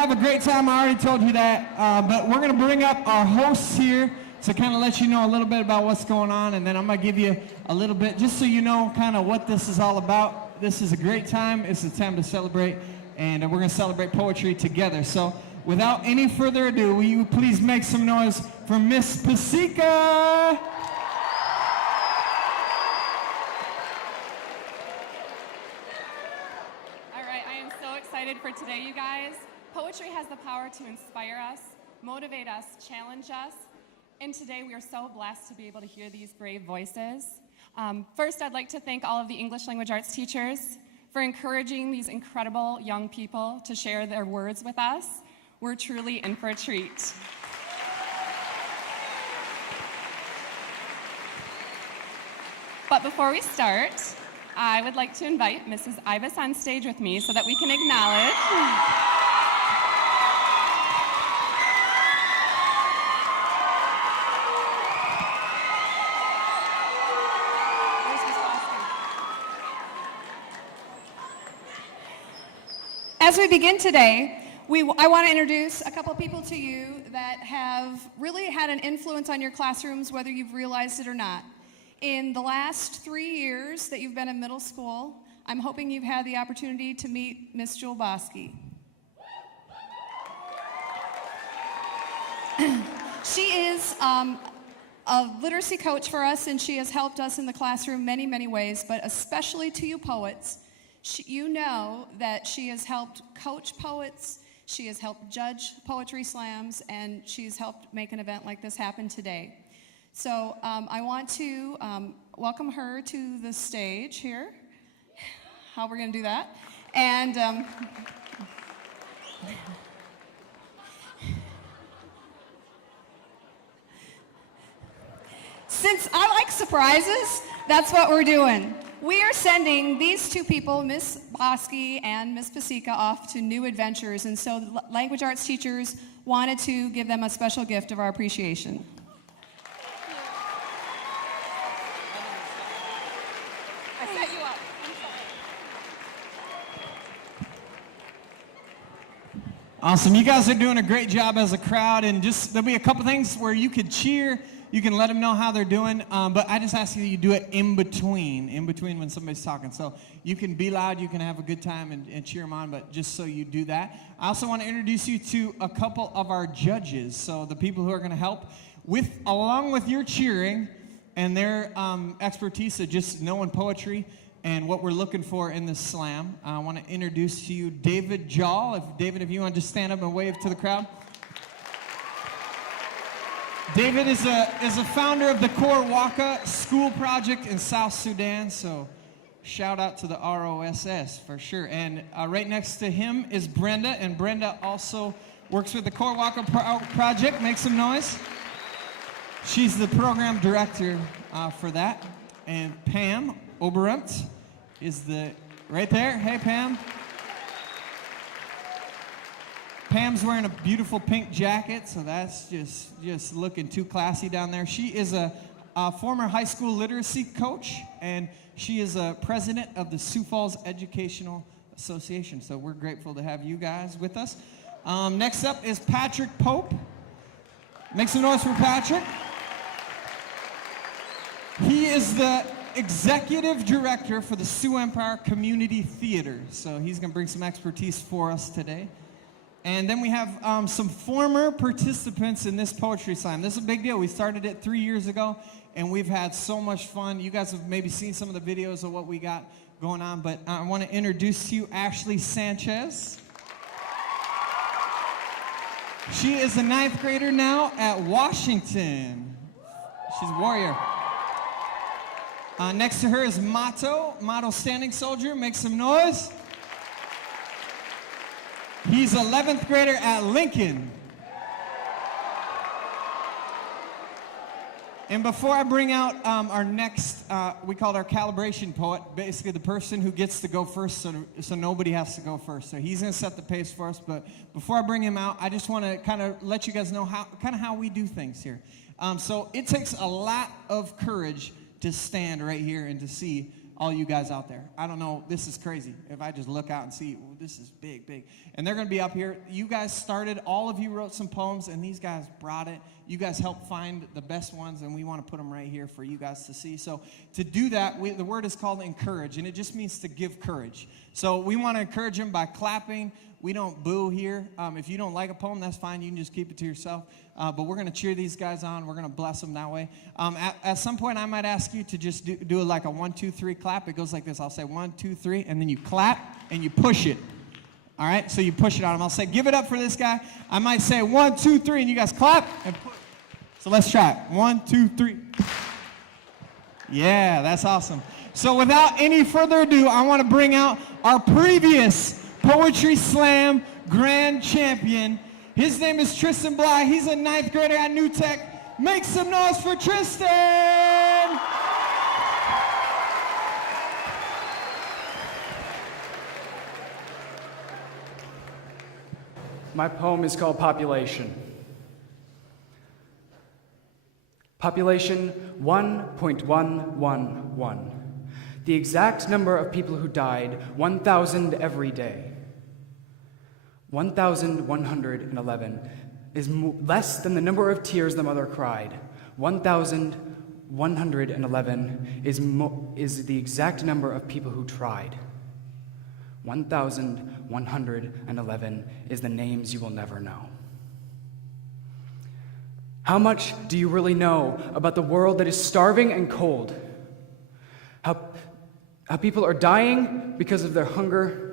have a great time. I already told you that. But we're going to bring up our hosts here to kind of let you know a little bit about what's going on. And then I'm going to give you a little bit, just so you know kind of what this is all about. This is a great time. It's a time to celebrate. And we're going to celebrate poetry together. So without any further ado, will you please make some noise for Miss Pasica? For today, you guys. Poetry has the power to inspire us, motivate us, challenge us, and today we are so blessed to be able to hear these brave voices. First, I'd like to thank all of the English language arts teachers for encouraging these incredible young people to share their words with us. We're truly in for a treat. But before we start, I would like to invite Mrs. Ibis on stage with me so that we can acknowledge. As we begin today, I want to introduce a couple people to you that have really had an influence on your classrooms, whether you've realized it or not. In the last 3 years that you've been in middle school, I'm hoping you've had the opportunity to meet Miss Jewel Bosky. She is a literacy coach for us, and she has helped us in the classroom many, many ways, but especially to you poets. You know that she has helped coach poets, she has helped judge poetry slams, and she's helped make an event like this happen today. So I want to welcome her to the stage here. How we're going to do that. And since I like surprises, that's what we're doing. We are sending these two people, Miss Bosky and Miss Pasica, off to new adventures. And so the language arts teachers wanted to give them a special gift of our appreciation. Awesome. You guys are doing a great job as a crowd, and just there'll be a couple things where you could cheer, you can let them know how they're doing, but I just ask you do it in between when somebody's talking. So you can be loud, you can have a good time and cheer them on, but just so you do that. I also want to introduce you to a couple of our judges, so the people who are going to help along with your cheering and their expertise of just knowing poetry and what we're looking for in this slam. I want to introduce to you David Jall. David, if you want to just stand up and wave to the crowd. David is a founder of the Kor Waka School Project in South Sudan, so shout out to the ROSS for sure. And right next to him is Brenda, and Brenda also works with the Kor Waka Project. Make some noise. She's the program director for that. And Pam Oberunt is right there. Hey, Pam. Pam's wearing a beautiful pink jacket, so that's just looking too classy down there. She is a former high school literacy coach, and she is a president of the Sioux Falls Educational Association. So we're grateful to have you guys with us. Next up is Patrick Pope. Make some noise for Patrick. He is the executive director for the Sioux Empire Community Theater. So he's going to bring some expertise for us today. And then we have some former participants in this poetry slam. This is a big deal. We started it 3 years ago, and we've had so much fun. You guys have maybe seen some of the videos of what we got going on, but I want to introduce to you Ashley Sanchez. She is a 9th grader now at Washington. She's a warrior. Next to her is Mato Standing Soldier. Make some noise. He's 11th grader at Lincoln. And before I bring out our next, we call it our calibration poet, basically the person who gets to go first so nobody has to go first. So he's going to set the pace for us. But before I bring him out, I just want to kind of let you guys know how we do things here. So it takes a lot of courage to stand right here and to see all you guys out there. I don't know, this is crazy. If I just look out and see, well, this is big, big. And they're going to be up here. You guys started, all of you wrote some poems, and these guys brought it. You guys helped find the best ones, and we want to put them right here for you guys to see. So to do that, the word is called encourage, and it just means to give courage. So we want to encourage them by clapping. We don't boo here. If you don't like a poem, that's fine. You can just keep it to yourself. But we're going to cheer these guys on. We're going to bless them that way. At some point, I might ask you to just do like a 1, 2, 3 clap. It goes like this. I'll say 1, 2, 3, and then you clap and you push it. All right? So you push it on them. I'll say, give it up for this guy. I might say 1, 2, 3, and you guys clap and push. So let's try it. 1, 2, 3. Yeah, that's awesome. So without any further ado, I want to bring out our previous Poetry Slam Grand Champion. His name is Tristan Bly. He's a 9th grader at New Tech. Make some noise for Tristan! My poem is called Population. Population 1.111. The exact number of people who died, 1,000 every day. 1,111 is less than the number of tears the mother cried. 1,111 is the exact number of people who tried. 1,111 is the names you will never know. How much do you really know about the world that is starving and cold? How people are dying because of their hunger.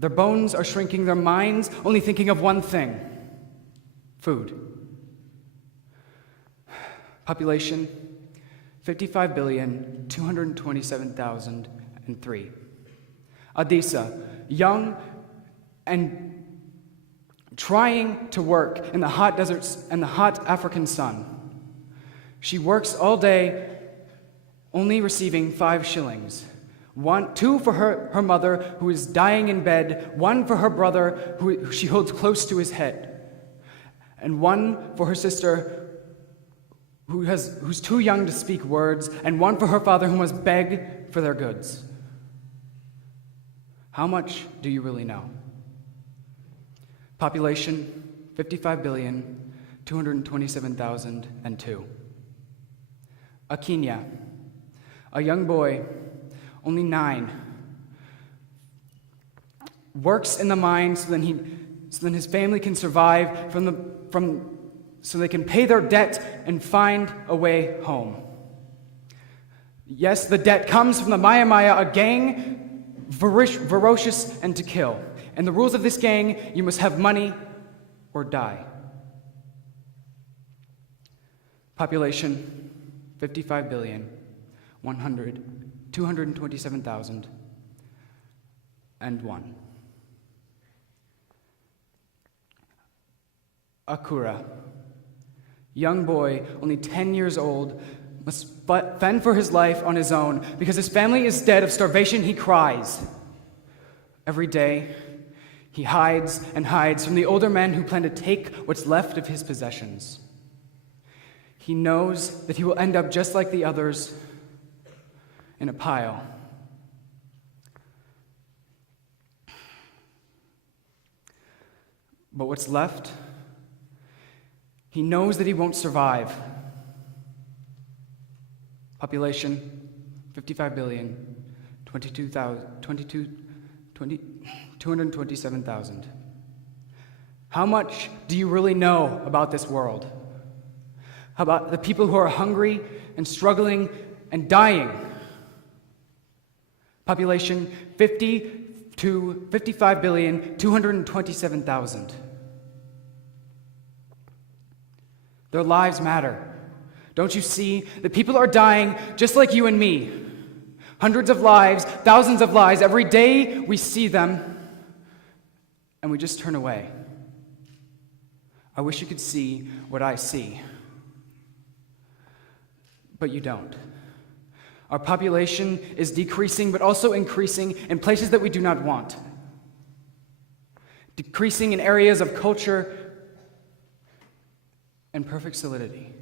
Their bones are shrinking, their minds only thinking of one thing: food. Population 55,227,003. Adisa, young and trying to work in the hot deserts and the hot African sun. She works all day, only receiving 5 shillings. 2 for her mother, who is dying in bed, 1 for her brother, who she holds close to his head, and 1 for her sister, who's too young to speak words, and 1 for her father, who must beg for their goods. How much do you really know? Population 55,227,002. Akinya, a young boy, only 9, works in the mine so then his family can survive so they can pay their debt and find a way home. Yes, the debt comes from the Maya Maya, a gang ferocious and to kill. And the rules of this gang: you must have money or die. Population 55,227,001. Akura, young boy, only 10 years old, must fend for his life on his own. Because his family is dead of starvation, he cries. Every day, he hides and hides from the older men who plan to take what's left of his possessions. He knows that he will end up just like the others, in a pile. But what's left, he knows that he won't survive. Population 55,227,000. How much do you really know about this world? How about the people who are hungry and struggling and dying? Population 55,227,000. Their lives matter. Don't you see? The people are dying just like you and me. Hundreds of lives, thousands of lives. Every day we see them and we just turn away. I wish you could see what I see. But you don't. Our population is decreasing, but also increasing in places that we do not want. Decreasing in areas of culture and perfect solidity.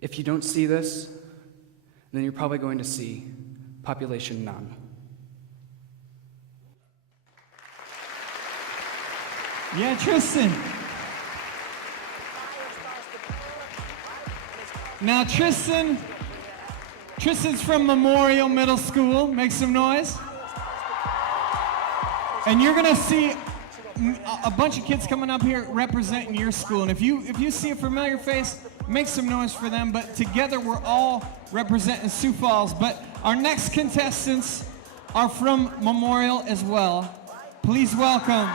If you don't see this, then you're probably going to see population none. Yeah, Tristan. Now, Tristan's from Memorial Middle School. Make some noise. And you're gonna see a bunch of kids coming up here representing your school. And if you see a familiar face, make some noise for them. But together, we're all representing Sioux Falls. But our next contestants are from Memorial as well. Please welcome.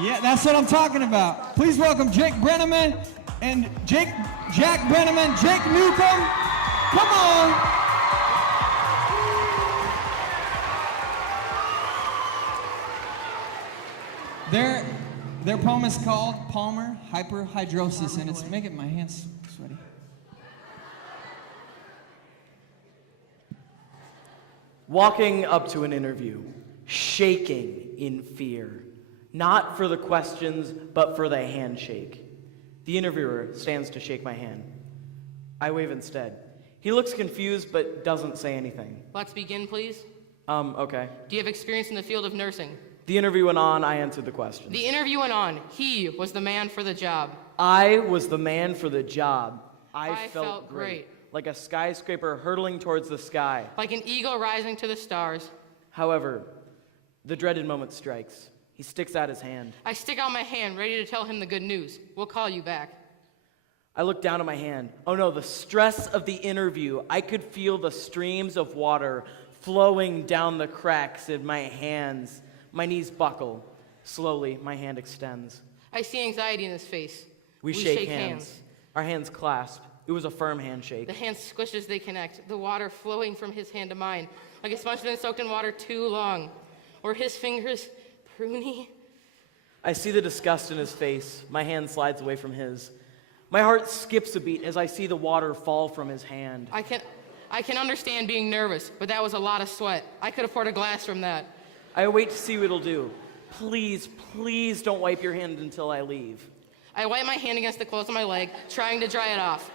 Yeah, that's what I'm talking about. Please welcome Jack Brenneman and Jake Newcomb. Come on. Their poem is called Palmer Hyperhidrosis, and it's making my hands sweaty. Walking up to an interview, shaking in fear, not for the questions, but for the handshake. The interviewer stands to shake my hand. I wave instead. He looks confused, but doesn't say anything. Let's begin, please. Okay. Do you have experience in the field of nursing? The interview went on, I answered the questions. The interview went on. He was the man for the job. I was the man for the job. I felt great. Like a skyscraper hurtling towards the sky. Like an eagle rising to the stars. However, the dreaded moment strikes. He sticks out his hand. I stick out my hand, ready to tell him the good news. We'll call you back. I look down at my hand. Oh no, the stress of the interview. I could feel the streams of water flowing down the cracks in my hands. My knees buckle. Slowly, my hand extends. I see anxiety in his face. We shake hands. Our hands clasp. It was a firm handshake. The hands squish as they connect, the water flowing from his hand to mine, like a sponge been soaked in water too long. Or his fingers pruny. I see the disgust in his face. My hand slides away from his. My heart skips a beat as I see the water fall from his hand. I can understand being nervous, but that was a lot of sweat. I could have poured a glass from that. I await to see what it'll do. Please, please don't wipe your hand until I leave. I wipe my hand against the clothes on my leg, trying to dry it off.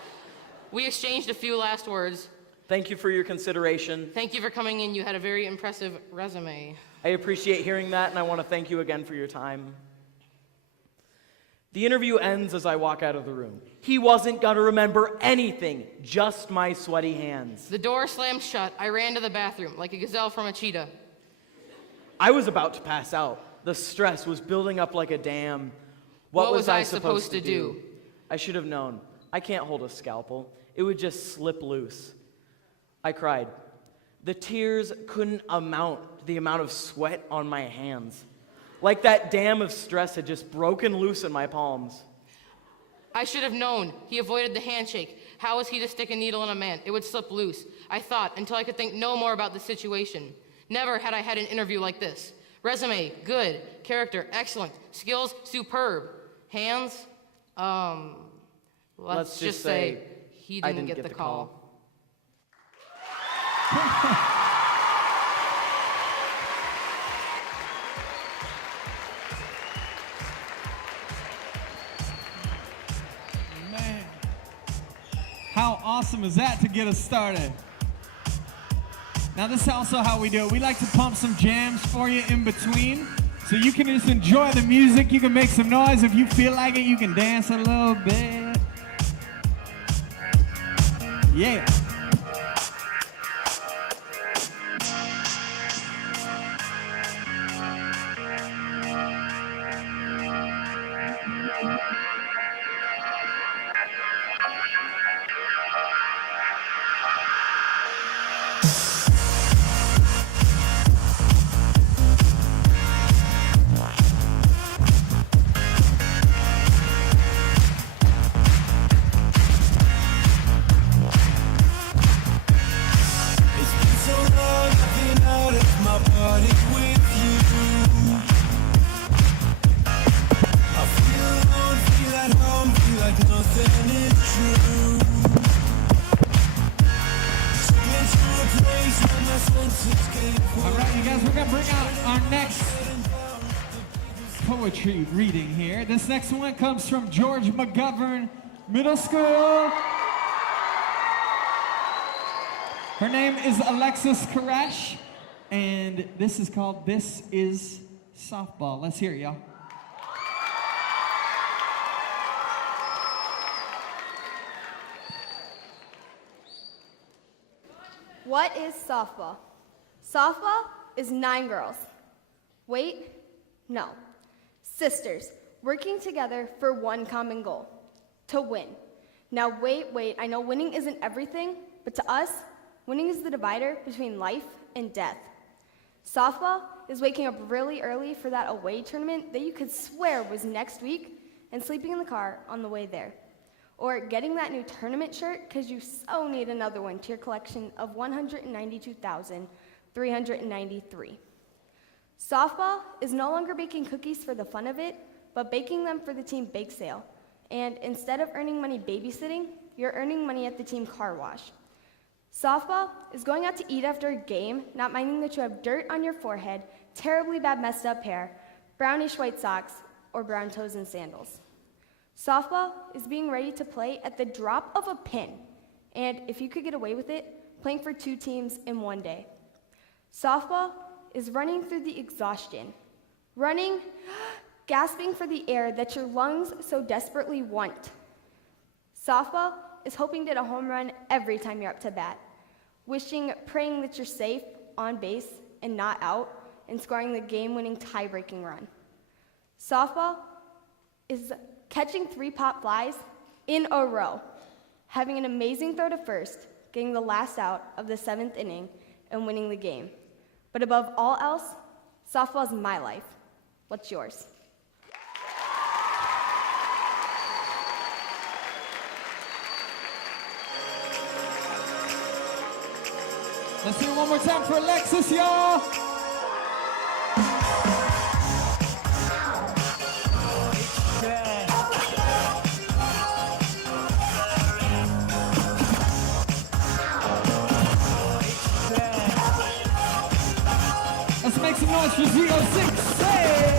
We exchanged a few last words. Thank you for your consideration. Thank you for coming in. You had a very impressive resume. I appreciate hearing that, and I want to thank you again for your time. The interview ends as I walk out of the room. He wasn't going to remember anything, just my sweaty hands. The door slammed shut. I ran to the bathroom like a gazelle from a cheetah. I was about to pass out. The stress was building up like a dam. What was I supposed to do? I should have known. I can't hold a scalpel. It would just slip loose. I cried. The tears couldn't amount to the amount of sweat on my hands. Like that dam of stress had just broken loose in my palms. I should have known. He avoided the handshake. How was he to stick a needle in a man? It would slip loose. I thought until I could think no more about the situation. Never had I had an interview like this. Resume, good. Character, excellent. Skills, superb. Hands, let's just say he didn't get the call. Man, how awesome is that to get us started? Now this is also how we do it. We like to pump some jams for you in between, so you can just enjoy the music. You can make some noise. If you feel like it, you can dance a little bit. Yeah. poetry reading here. This next one comes from George McGovern Middle School. Her name is Alexis Koresh, and this is called This Is Softball. Let's hear it, y'all. What is softball? Softball is 9 girls. Wait, no. Sisters working together for one common goal, to win. Now wait, I know winning isn't everything, but to us, winning is the divider between life and death. Softball is waking up really early for that away tournament that you could swear was next week and sleeping in the car on the way there. Or getting that new tournament shirt because you so need another one to your collection of 192,393. Softball is no longer baking cookies for the fun of it, but baking them for the team bake sale. And instead of earning money babysitting, you're earning money at the team car wash. Softball is going out to eat after a game, not minding that you have dirt on your forehead, terribly bad messed up hair, brownish white socks, or brown toes and sandals. Softball is being ready to play at the drop of a pin, and if you could get away with it, playing for 2 teams in one day. Softball is running through the exhaustion, running, gasping for the air that your lungs so desperately want. Softball is hoping to hit a home run every time you're up to bat, wishing, praying that you're safe, on base, and not out, and scoring the game-winning tie-breaking run. Softball is catching 3 pop flies in a row, having an amazing throw to first, getting the last out of the 7th inning, and winning the game. But above all else, softball is my life. What's yours? Let's do it one more time for Alexis, y'all. Let's make some noise for 06. Hey!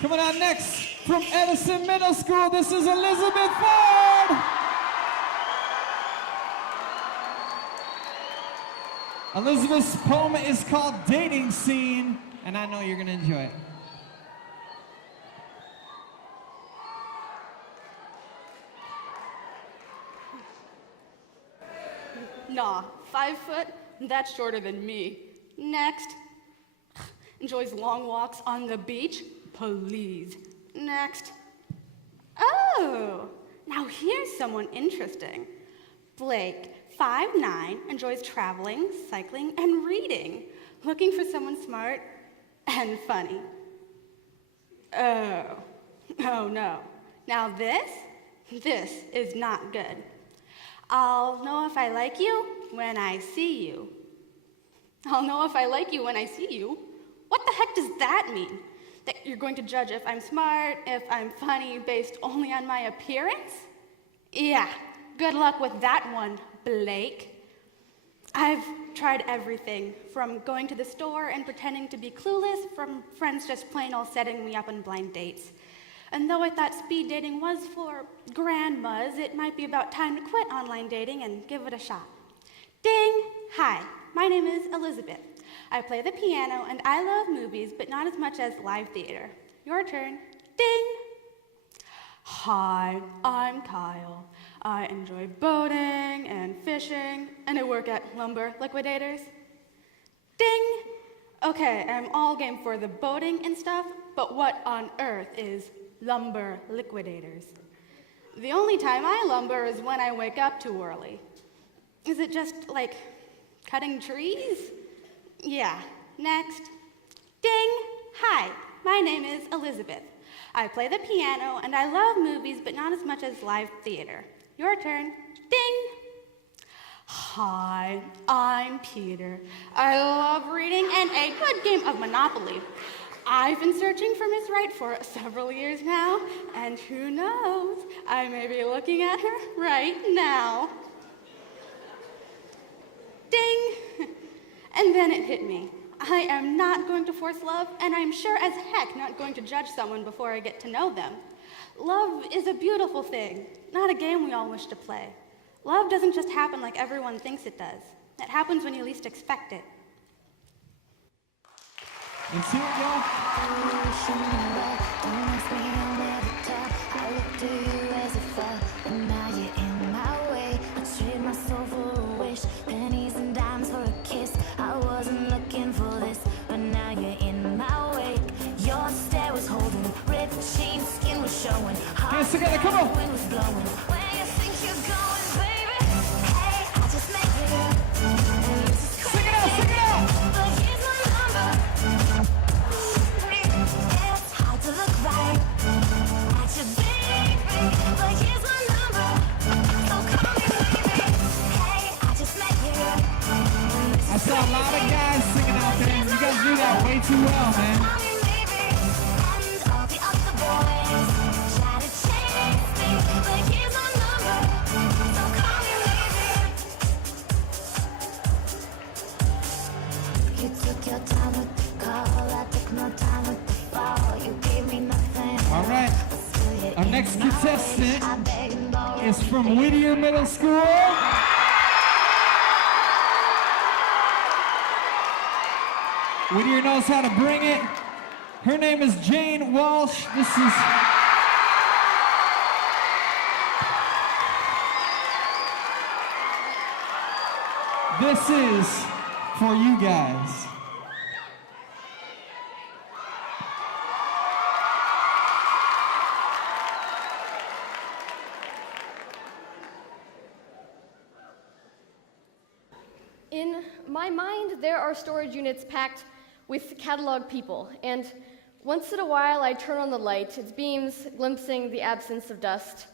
Coming out next from Edison Middle School, this is Elizabeth Ford. Elizabeth's poem is called Dating Scene, and I know you're gonna enjoy it. Nah, 5 foot, that's shorter than me. Next. Enjoys long walks on the beach. Please. Next. Oh, now here's someone interesting. Blake, 5'9", enjoys traveling, cycling, and reading. Looking for someone smart and funny. Oh no. Now this is not good. I'll know if I like you when I see you. I'll know if I like you when I see you. What the heck does that mean? That you're going to judge if I'm smart, if I'm funny, based only on my appearance? Yeah, good luck with that one, Blake. I've tried everything, from going to the store and pretending to be clueless, from friends just plain old setting me up on blind dates. And though I thought speed dating was for grandmas, it might be about time to quit online dating and give it a shot. Ding! Hi, my name is Elizabeth. I play the piano and I love movies, but not as much as live theater. Your turn. Ding! Hi, I'm Kyle. I enjoy boating and fishing, and I work at Lumber Liquidators. Ding! Okay, I'm all game for the boating and stuff, but what on earth is lumber liquidators. The only time I lumber is when I wake up too early. Is it just like cutting trees? Yeah, next. Ding! Hi, my name is Elizabeth. I play the piano and I love movies, but not as much as live theater. Your turn. Ding! Hi, I'm Peter. I love reading and a good game of Monopoly. I've been searching for Miss Right for several years now, and who knows, I may be looking at her right now. Ding! And then it hit me. I am not going to force love, and I'm sure as heck not going to judge someone before I get to know them. Love is a beautiful thing, not a game we all wish to play. Love doesn't just happen like everyone thinks it does. It happens when you least expect it. And see what y'all? Pennies and dimes for a kiss. I wasn't looking for this, but now you're in my wake. Your stare was holding, ripped jeans, skin was showing. Hands together, come on. Wind was blowing. Where you think you're going, baby? Hey, I just met you. And this is crazy. Sing it out, sing it out. But here's my number. It's hard to look right at you, baby. But here's my number. So call me, baby. Hey, I just met you. I saw a lot of guys singing out there. You guys do that way too well, man. Call me, baby. And all the other boys try to chase me. But here's my number. So call me, baby. You took your time with the call. I took no time with the fall. You gave me nothing. All right. Our next contestant is from Whittier Middle School. Whittier knows how to bring it. Her name is Jane Walsh. This is for you guys. In my mind, there are storage units packed with catalog people, and once in a while I turn on the light, its beams glimpsing the absence of dust.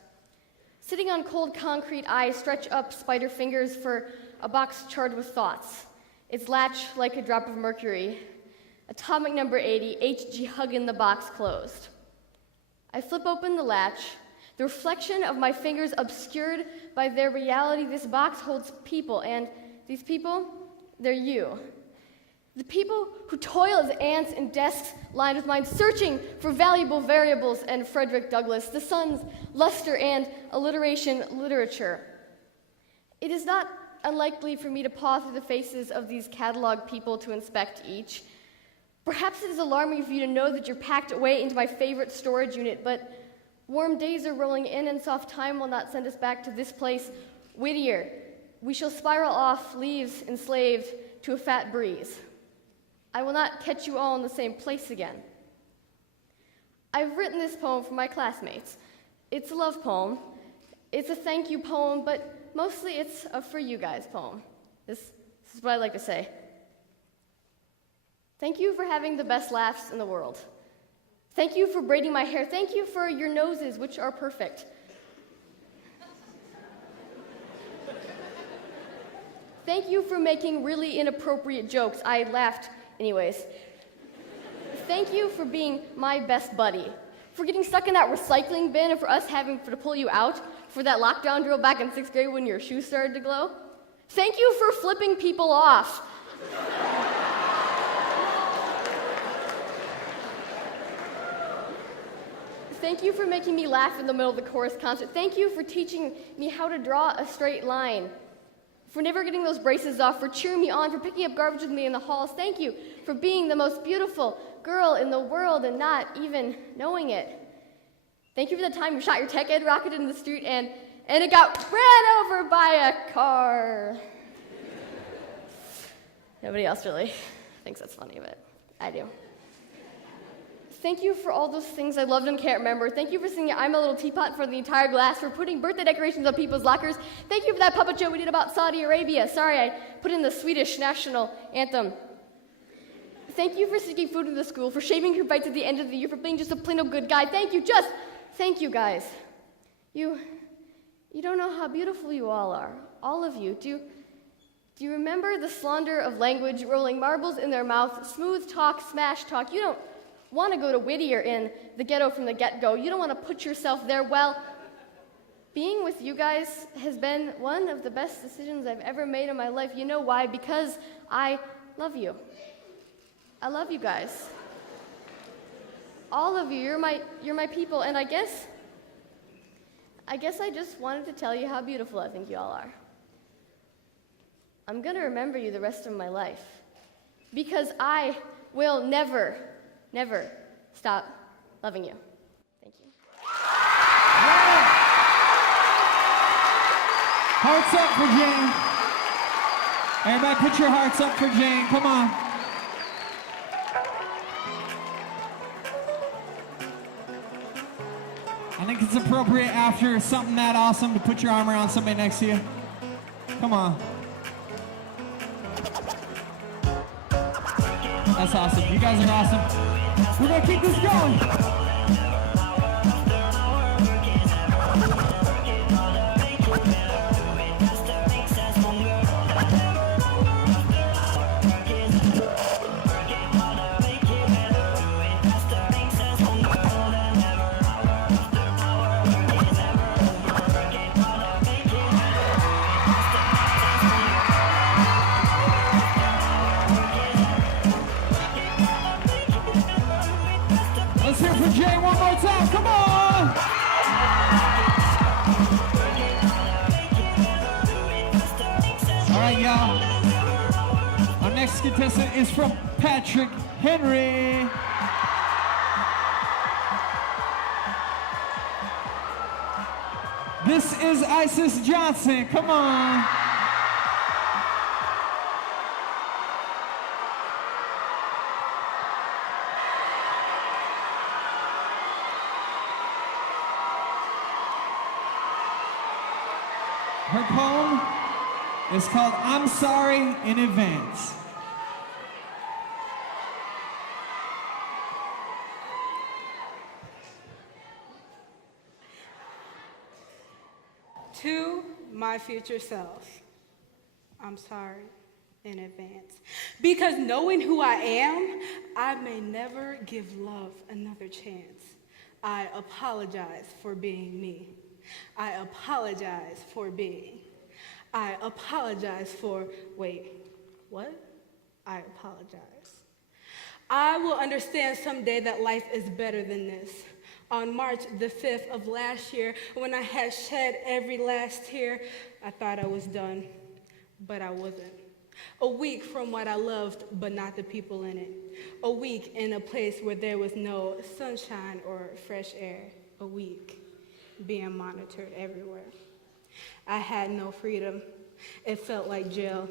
Sitting on cold concrete, I stretch up spider fingers for a box charred with thoughts, its latch like a drop of mercury. Atomic number 80, HG hugging the box closed. I flip open the latch, the reflection of my fingers obscured by their reality. This box holds people, and these people, they're you. The people who toil as ants in desks lined with mine, searching for valuable variables and Frederick Douglass, the sun's luster and alliteration literature. It is not unlikely for me to paw through the faces of these catalog people to inspect each. Perhaps it is alarming for you to know that you're packed away into my favorite storage unit, but warm days are rolling in and soft time will not send us back to this place. Whittier, we shall spiral off, leaves enslaved to a fat breeze. I will not catch you all in the same place again. I've written this poem for my classmates. It's a love poem. It's a thank you poem, but mostly it's a for you guys poem. This is what I like to say. Thank you for having the best laughs in the world. Thank you for braiding my hair. Thank you for your noses, which are perfect. Thank you for making really inappropriate jokes. I laughed anyways. Thank you for being my best buddy, for getting stuck in that recycling bin and for us having to pull you out for that lockdown drill back in 6th grade when your shoes started to glow. Thank you for flipping people off. Thank you for making me laugh in the middle of the chorus concert. Thank you for teaching me how to draw a straight line, for never getting those braces off, for cheering me on, for picking up garbage with me in the halls. Thank you for being the most beautiful girl in the world and not even knowing it. Thank you for the time you shot your tech ed rocket into the street and it got ran over by a car. Nobody else really thinks that's funny, but I do. Thank you for all those things I loved and can't remember. Thank you for singing I'm a Little Teapot for the entire class, for putting birthday decorations on people's lockers. Thank you for that puppet show we did about Saudi Arabia. Sorry, I put in the Swedish national anthem. Thank you for sneaking food into the school, for shaving your bites at the end of the year, for being just a plain old good guy. Thank you, guys. You don't know how beautiful you all are, all of you. Do you remember the slander of language, rolling marbles in their mouth, smooth talk, smash talk? You don't want to go to Whittier in the ghetto from the get-go. You don't want to put yourself there. Well, being with you guys has been one of the best decisions I've ever made in my life. You know why? Because I love you. I love you guys. All of you, you're my people, and I guess I just wanted to tell you how beautiful I think you all are. I'm gonna remember you the rest of my life, because I will never stop loving you. Thank you. Hearts up for Jane. Everybody put your hearts up for Jane. Come on. I think it's appropriate after something that awesome to put your arm around somebody next to you. Come on. That's awesome. You guys are awesome. We're gonna keep this going. Let's hear it for Jay one more time. Come on! All right, y'all. Our next contestant is from Patrick Henry. This is Isis Johnson. Come on. Her poem is called I'm Sorry in Advance. To my future self, I'm sorry in advance. Because knowing who I am, I may never give love another chance. I apologize for being me. I apologize for being. I apologize for, wait, what? I apologize. I will understand someday that life is better than this. On March the 5th of last year, when I had shed every last tear, I thought I was done, but I wasn't. A week from what I loved, but not the people in it. A week in a place where there was no sunshine or fresh air. A week being monitored everywhere. I had no freedom. It felt like jail.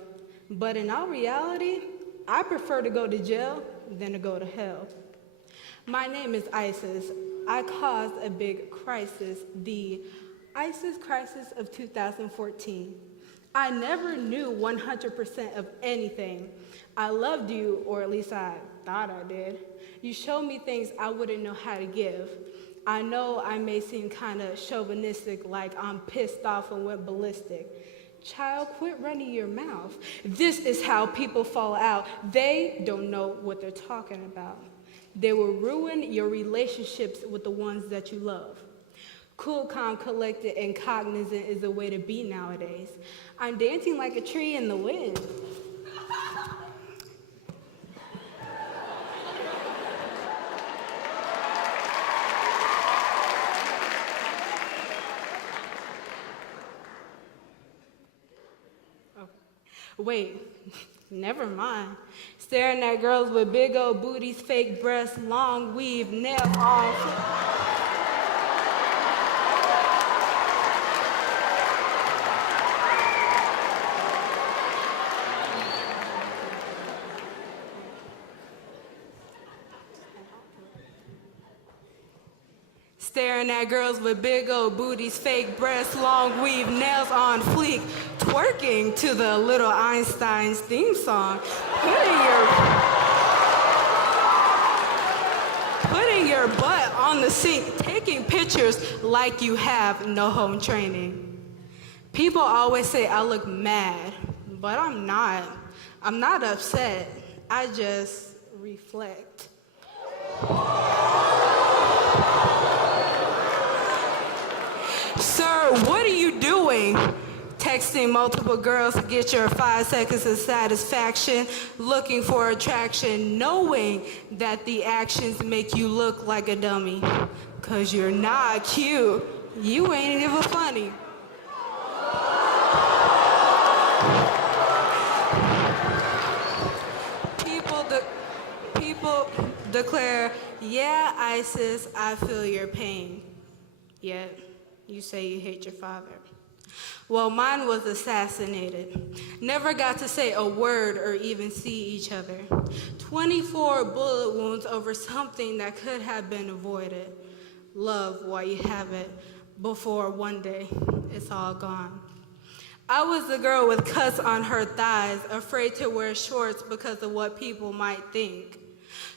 But in all reality, I prefer to go to jail than to go to hell. My name is Isis. I caused a big crisis, the ISIS crisis of 2014. I never knew 100% of anything. I loved you, or at least I thought I did. You showed me things I wouldn't know how to give. I know I may seem kind of chauvinistic, like I'm pissed off and went ballistic. Child, quit running your mouth. This is how people fall out. They don't know what they're talking about. They will ruin your relationships with the ones that you love. Cool, calm, collected, and cognizant is the way to be nowadays. I'm dancing like a tree in the wind. Wait, never mind. Staring at girls with big old booties, fake breasts, long weave, nails on. Staring at girls with big old booties, fake breasts, long weave, nails on fleek, twerking to the Little Einstein's theme song, putting your butt on the sink, taking pictures like you have no home training. People always say I look mad, but I'm not. I'm not upset. I just reflect. Sir, what are you doing? Texting multiple girls to get your 5 seconds of satisfaction, looking for attraction, knowing that the actions make you look like a dummy. 'Cause you're not cute. You ain't even funny. People declare, yeah, ISIS, I feel your pain. Yet, you say you hate your father. Well, mine was assassinated. Never got to say a word or even see each other. 24 bullet wounds over something that could have been avoided. Love while you have it, before one day it's all gone. I was the girl with cuts on her thighs, afraid to wear shorts because of what people might think.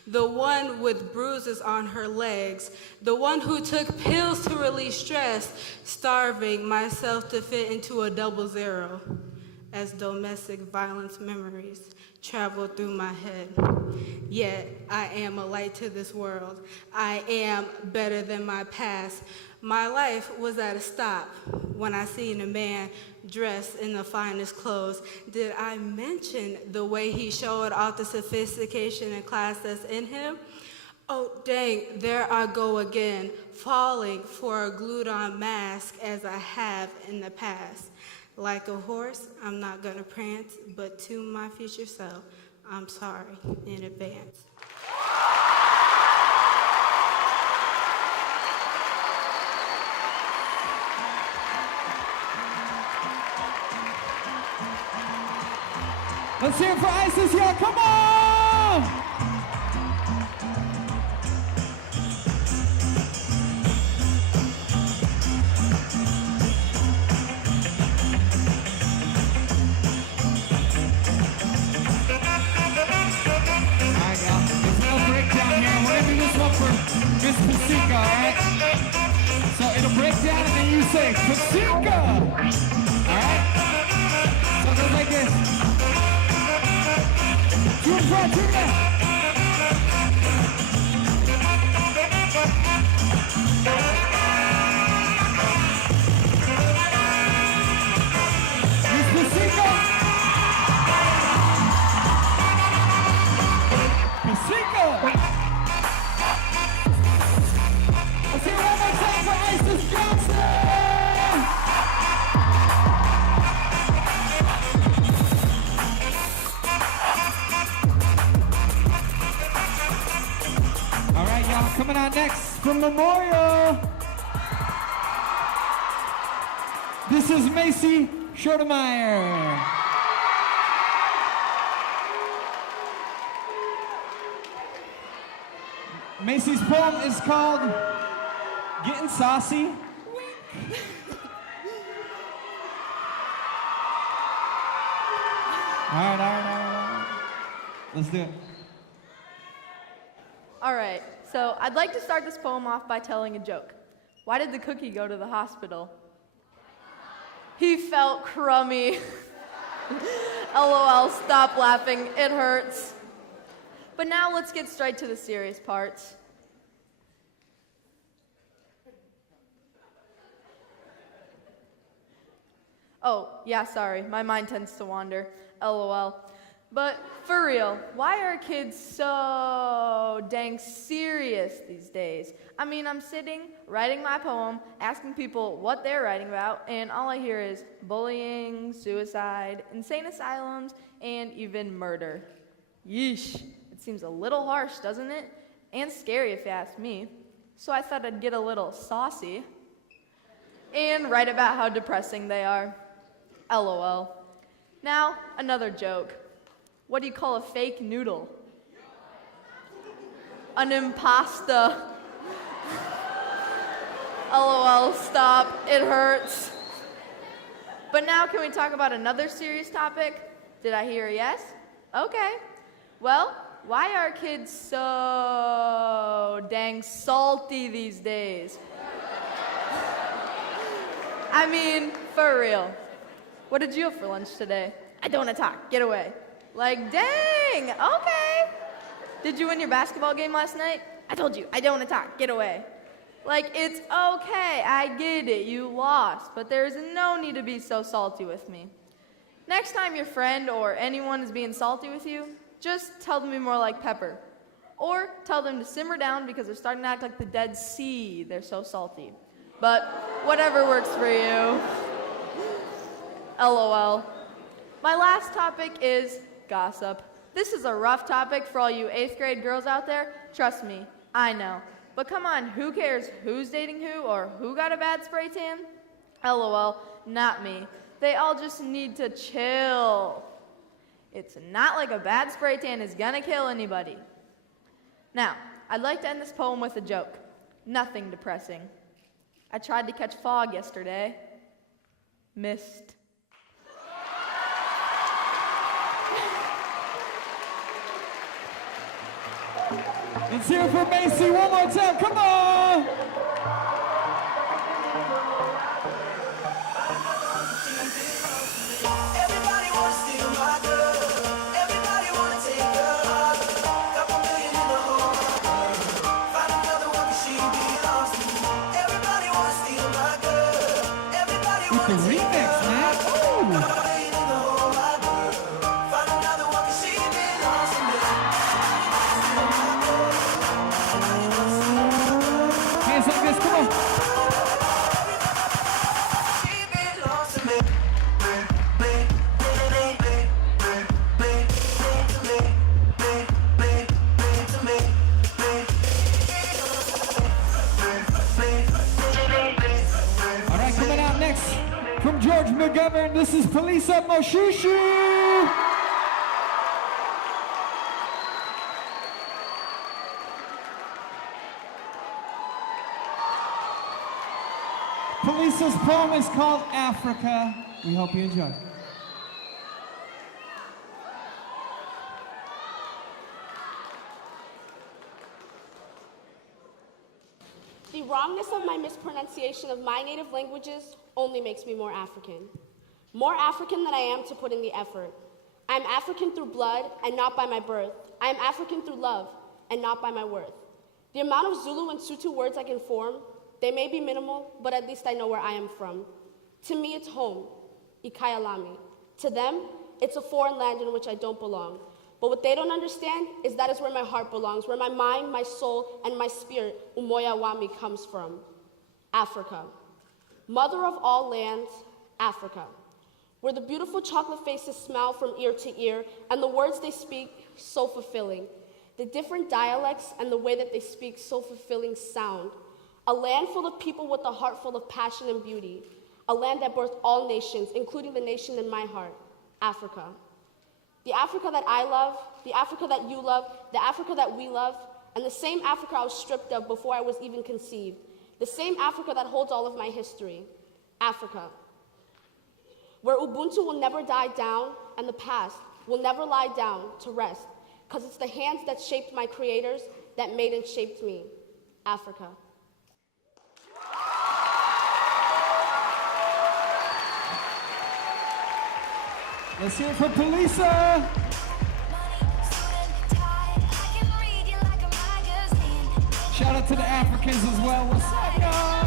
The one with bruises on her legs, the one who took pills to release stress, starving myself to fit into a 00, as domestic violence memories travel through my head. Yet I am a light to this world. I am better than my past. My life was at a stop when I seen a man dressed in the finest clothes. Did I mention the way he showed off the sophistication and class that's in him? Oh, dang, there I go again, falling for a glued-on mask as I have in the past. Like a horse, I'm not gonna prance, but to my future self, I'm sorry in advance. Let's hear it for ISIS, y'all. Come on! Alright, y'all. There's no breakdown here. We're gonna do this one for Miss Pasika, alright? So it'll break down and then you say, Pasika! Alright? So it goes like this. To the front, to the left. Miss Pasika. Pasika. Let's hear it one more time for Isis Johnson. All right, y'all, coming on next from Memorial. This is Macy Schoedemeyer. Macy's poem is called Getting Saucy. All right. Let's do it. All right, so I'd like to start this poem off by telling a joke. Why did the cookie go to the hospital? He felt crummy. LOL, stop laughing, it hurts. But now let's get straight to the serious parts. Oh, yeah, sorry, my mind tends to wander. LOL. But for real, why are kids so dang serious these days? I mean, I'm sitting, writing my poem, asking people what they're writing about, and all I hear is bullying, suicide, insane asylums, and even murder. Yeesh. It seems a little harsh, doesn't it? And scary if you ask me. So I thought I'd get a little saucy and write about how depressing they are. LOL. Now, another joke. What do you call a fake noodle? An impasta. LOL, stop. It hurts. But now can we talk about another serious topic? Did I hear a yes? Okay. Well, why are kids so dang salty these days? I mean, for real. What did you have for lunch today? I don't want to talk. Get away. Like, dang, okay. Did you win your basketball game last night? I told you, I don't want to talk. Get away. Like, it's okay. I get it. You lost. But there's no need to be so salty with me. Next time your friend or anyone is being salty with you, just tell them to be more like Pepper. Or tell them to simmer down because they're starting to act like the Dead Sea. They're so salty. But whatever works for you. LOL. My last topic is gossip. This is a rough topic for all you 8th grade girls out there. Trust me, I know. But come on, who cares who's dating who or who got a bad spray tan? LOL, not me. They all just need to chill. It's not like a bad spray tan is gonna kill anybody. Now, I'd like to end this poem with a joke. Nothing depressing. I tried to catch fog yesterday. Missed. Let's hear it for Macy one more time. Come on! Everybody wants to steal my girl. Everybody wanna take her heart. Couple million in the hole. Find another one 'cause she belongs to me. Everybody wants to steal my girl. Everybody With the wants to take remix, her man. heart. Ooh. Couple million in the hole, my girl. Find another one 'cause she belongs to me. Hands like this, come on. She belongs to me. All right, coming out next from George McGovern, this is Police Up Moshushu. Police's poem is called Africa. We hope you enjoy. The wrongness of my mispronunciation of my native languages only makes me more African. More African than I am to put in the effort. I am African through blood and not by my birth. I am African through love and not by my worth. The amount of Zulu and Sutu words I can form, they may be minimal, but at least I know where I am from. To me, it's home, Ikayalami. To them, it's a foreign land in which I don't belong. But what they don't understand is that is where my heart belongs, where my mind, my soul, and my spirit, Umoya Wami, comes from. Africa. Mother of all lands, Africa. Where the beautiful chocolate faces smile from ear to ear, and the words they speak, so fulfilling. The different dialects and the way that they speak, so fulfilling sound. A land full of people with a heart full of passion and beauty. A land that birthed all nations, including the nation in my heart, Africa. The Africa that I love, the Africa that you love, the Africa that we love, and the same Africa I was stripped of before I was even conceived. The same Africa that holds all of my history, Africa. Where Ubuntu will never die down and the past will never lie down to rest, because it's the hands that shaped my creators that made and shaped me, Africa. Let's hear it for Polisa. Shout out to the Africans as well. What's up, y'all?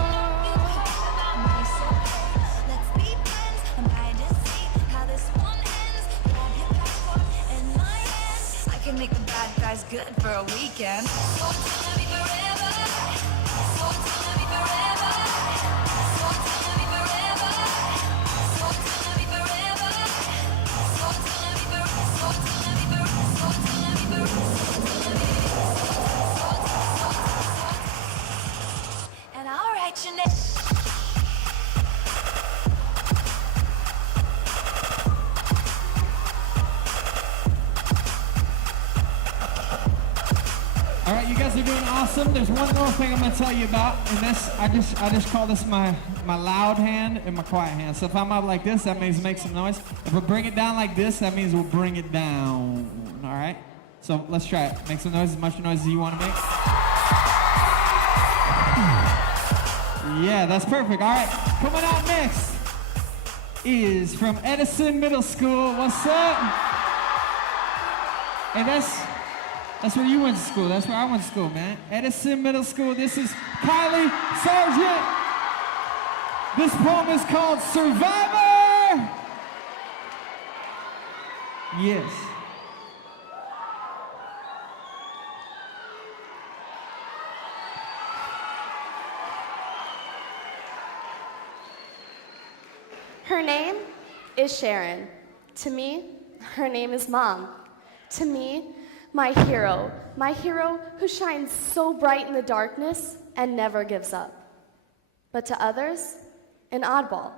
I can make the bad guys good for a weekend. So it's gonna be forever. So it's gonna be forever. So it's gonna be forever. So it's gonna be forever. So it's gonna be forever. So it's gonna be forever. So it's gonna be forever. And I'll write your name. All right, you guys are doing awesome. There's one more thing I'm gonna tell you about, and this I just call this my loud hand and my quiet hand. So if I'm up like this, that means make some noise. If we bring it down like this, that means we'll bring it down. All right. So let's try it. Make some noise, as much noise as you want to make. Yeah, that's perfect. All right. Coming out next is from Edison Middle School. What's up? Hey, that's where you went to school. That's where I went to school, man. Edison Middle School. This is Kylie Sargent. This poem is called Survivor. Yes. Her name is Sharon. To me, her name is Mom. To me, my hero who shines so bright in the darkness and never gives up. But to others, an oddball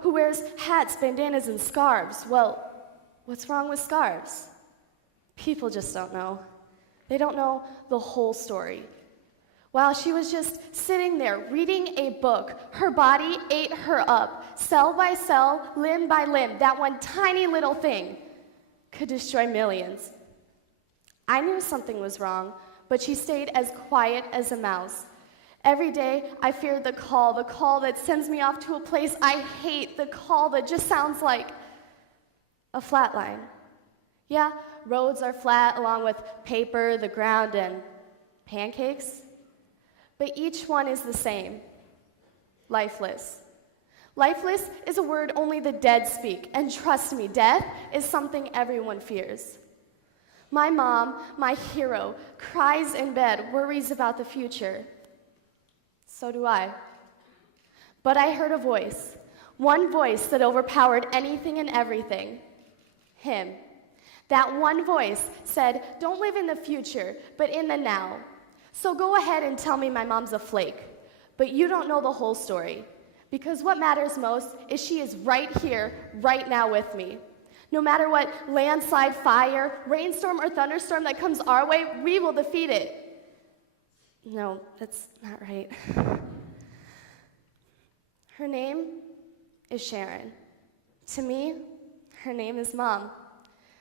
who wears hats, bandanas, and scarves. Well, what's wrong with scarves? People just don't know. They don't know the whole story. While she was just sitting there reading a book, her body ate her up, cell by cell, limb by limb. That one tiny little thing could destroy millions. I knew something was wrong, but she stayed as quiet as a mouse. Every day, I feared the call that sends me off to a place I hate, the call that just sounds like a flat line. Yeah, roads are flat along with paper, the ground, and pancakes. But each one is the same. Lifeless. Lifeless is a word only the dead speak, and trust me, death is something everyone fears. My mom, my hero, cries in bed, worries about the future. So do I. But I heard a voice, one voice that overpowered anything and everything. Him. That one voice said, don't live in the future, but in the now. So go ahead and tell me my mom's a flake, but you don't know the whole story. Because what matters most is she is right here, right now with me. No matter what landslide, fire, rainstorm, or thunderstorm that comes our way, we will defeat it. No, that's not right. Her name is Sharon. To me, her name is Mom.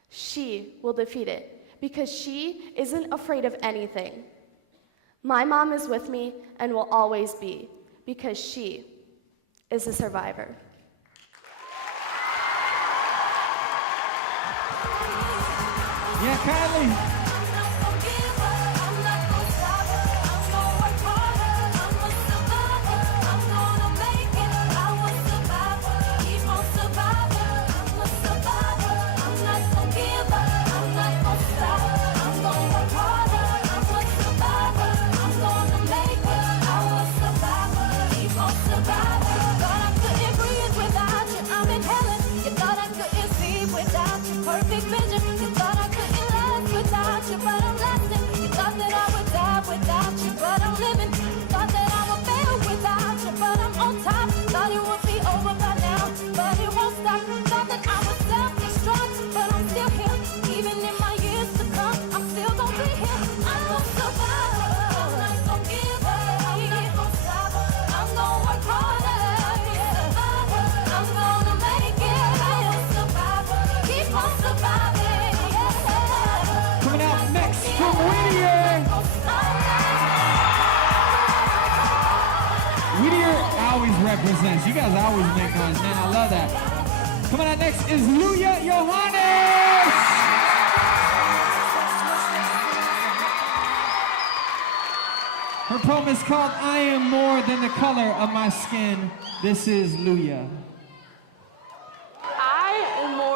She will defeat it because she isn't afraid of anything. My mom is with me and will always be because she is a survivor. Yeah, Kylie. Represents. You guys always make noise, man. I love that. Coming out next is Luya Johannes. Her poem is called I Am More Than the Color of My Skin. This is Luya.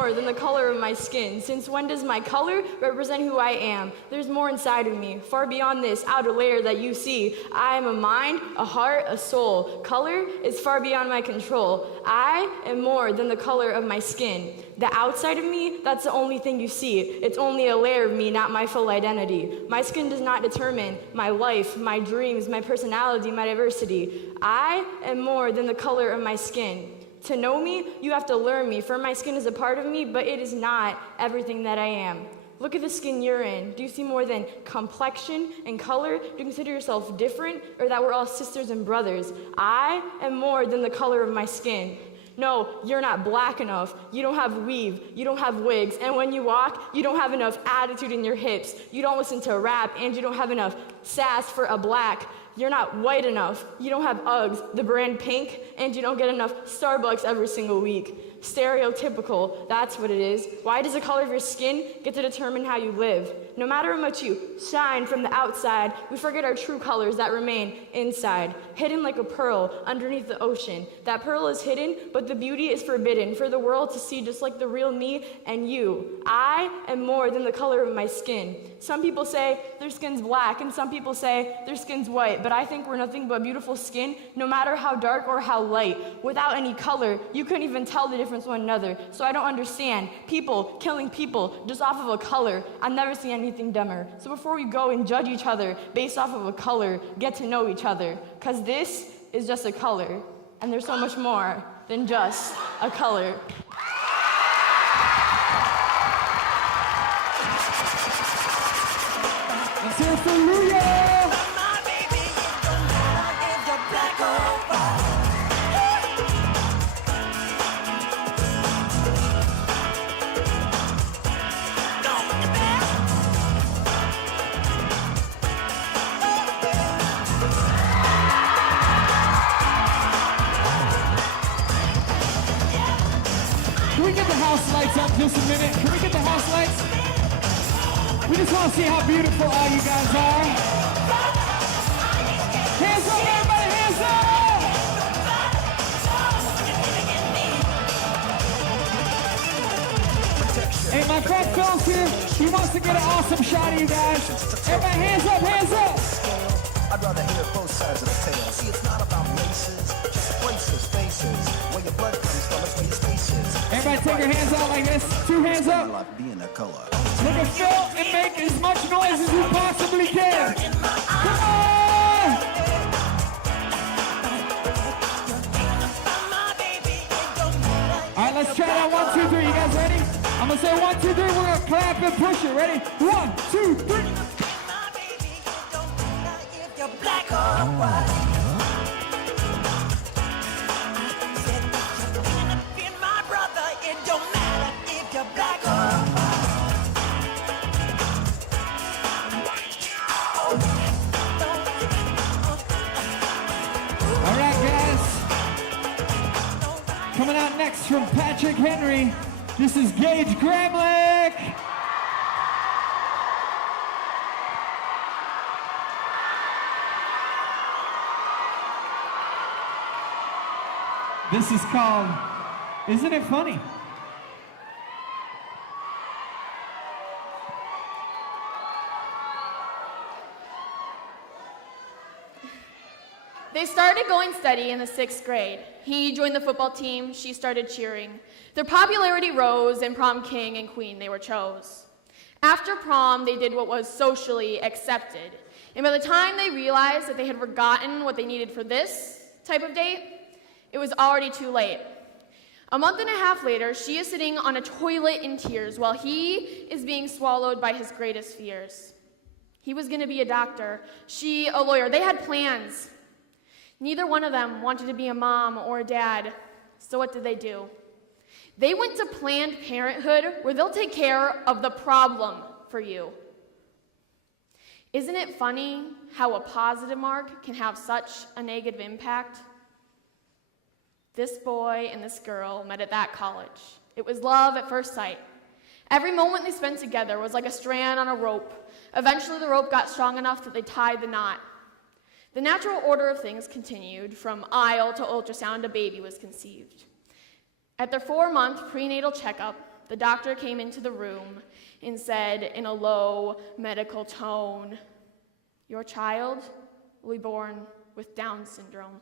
Than the color of my skin. Since when does my color represent who I am? There's more inside of me, far beyond this outer layer that you see. I am a mind, a heart, a soul. Color is far beyond my control. I am more than the color of my skin. The outside of me, that's the only thing you see. It's only a layer of me, not my full identity. My skin does not determine my life, my dreams, my personality, my diversity. I am more than the color of my skin. To know me, you have to learn me, for my skin is a part of me, but it is not everything that I am. Look at the skin you're in. Do you see more than complexion and color? Do you consider yourself different, or that we're all sisters and brothers? I am more than the color of my skin. No, you're not black enough. You don't have weave. You don't have wigs. And when you walk, you don't have enough attitude in your hips. You don't listen to rap, and you don't have enough sass for a black. You're not white enough. You don't have Uggs, the brand pink, and you don't get enough Starbucks every single week. Stereotypical, that's what it is. Why does the color of your skin get to determine how you live? No matter how much you shine from the outside, we forget our true colors that remain inside, hidden like a pearl underneath the ocean. That pearl is hidden, but the beauty is forbidden for the world to see, just like the real me and you. I am more than the color of my skin. Some people say their skin's black, and some people say their skin's white, but I think we're nothing but beautiful skin, no matter how dark or how light. Without any color, you couldn't even tell the difference one another. So I don't understand people killing people just off of a color. I've never seen anything dumber. So before we go and judge each other based off of a color, get to know each other. Because this is just a color, and there's so much more than just a color. Let's hear it for Luya! Can we get the house lights up just a minute? Can we get the house lights? We just want to see how beautiful all you guys are. Hands up, everybody, hands up! Hey, my friend Phil's here. He wants to get an awesome shot of you guys. Everybody, hands up, hands up! I'd rather hear both sides of the tale. See, it's not about races, just places, faces. Where your blood comes from, it's where your space is. Everybody take your hands out like this. 2 hands up. Life being a color. Look at Phil and make as much noise as you possibly can. Come on! All right, let's try that. 1, 2, 3. You guys ready? I'm gonna say 1, 2, 3. We're gonna clap and push it. Ready? 1, 2, 3. Black or white. My brother, it don't matter if you're black or white. All right, guys. Coming out next from Patrick Henry, this is Gage Gramlich. This is called, Isn't It Funny? They started going steady in the 6th grade. He joined the football team, she started cheering. Their popularity rose, and prom king and queen they were chose. After prom, they did what was socially accepted. And by the time they realized that they had forgotten what they needed for this type of date, it was already too late. A month and a half later, she is sitting on a toilet in tears while he is being swallowed by his greatest fears. He was gonna be a doctor, she a lawyer. They had plans. Neither one of them wanted to be a mom or a dad. So what did they do? They went to Planned Parenthood, where they'll take care of the problem for you. Isn't it funny how a positive mark can have such a negative impact? This boy and this girl met at that college. It was love at first sight. Every moment they spent together was like a strand on a rope. Eventually the rope got strong enough that they tied the knot. The natural order of things continued. From aisle to ultrasound, a baby was conceived. At their 4-month prenatal checkup, the doctor came into the room and said in a low medical tone, "Your child will be born with Down syndrome."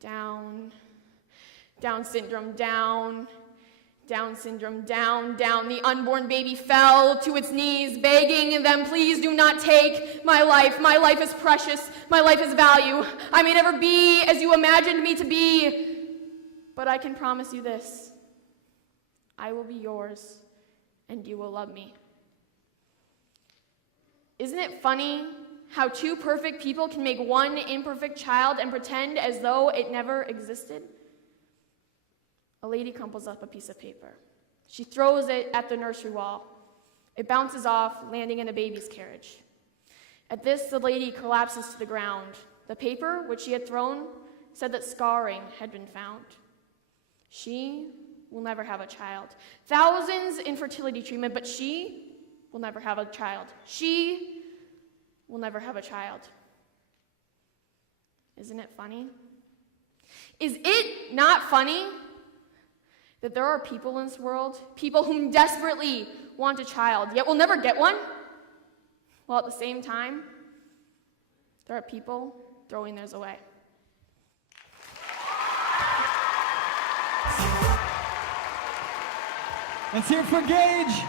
Down syndrome, down syndrome, down. The unborn baby fell to its knees, begging them, "Please do not take my life. My life is precious. My life is value. I may never be as you imagined me to be, but I can promise you this. I will be yours and you will love me. Isn't it funny how two perfect people can make one imperfect child and pretend as though it never existed? A lady crumples up a piece of paper. She throws it at the nursery wall. It bounces off, landing in a baby's carriage. At this, the lady collapses to the ground. The paper, which she had thrown, said that scarring had been found. She will never have a child. Thousands in fertility treatment, but she will never have a child. She will never have a child. Isn't it funny? Is it not funny that there are people in this world, people who desperately want a child, yet will never get one? While at the same time, there are people throwing theirs away. Let's hear it for Gage.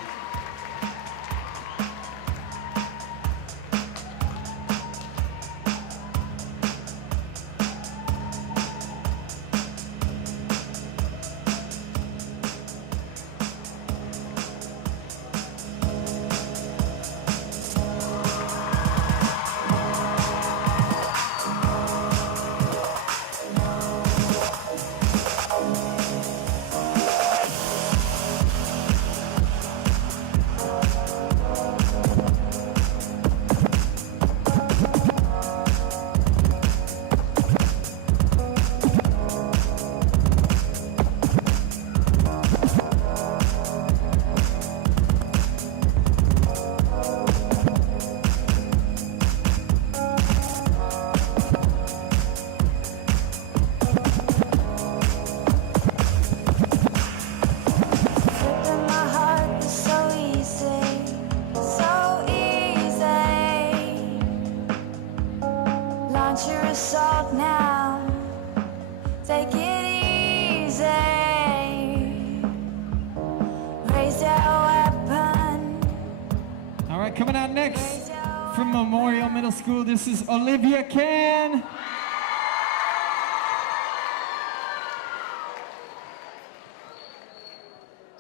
Coming out next from Memorial Middle School, this is Olivia Can.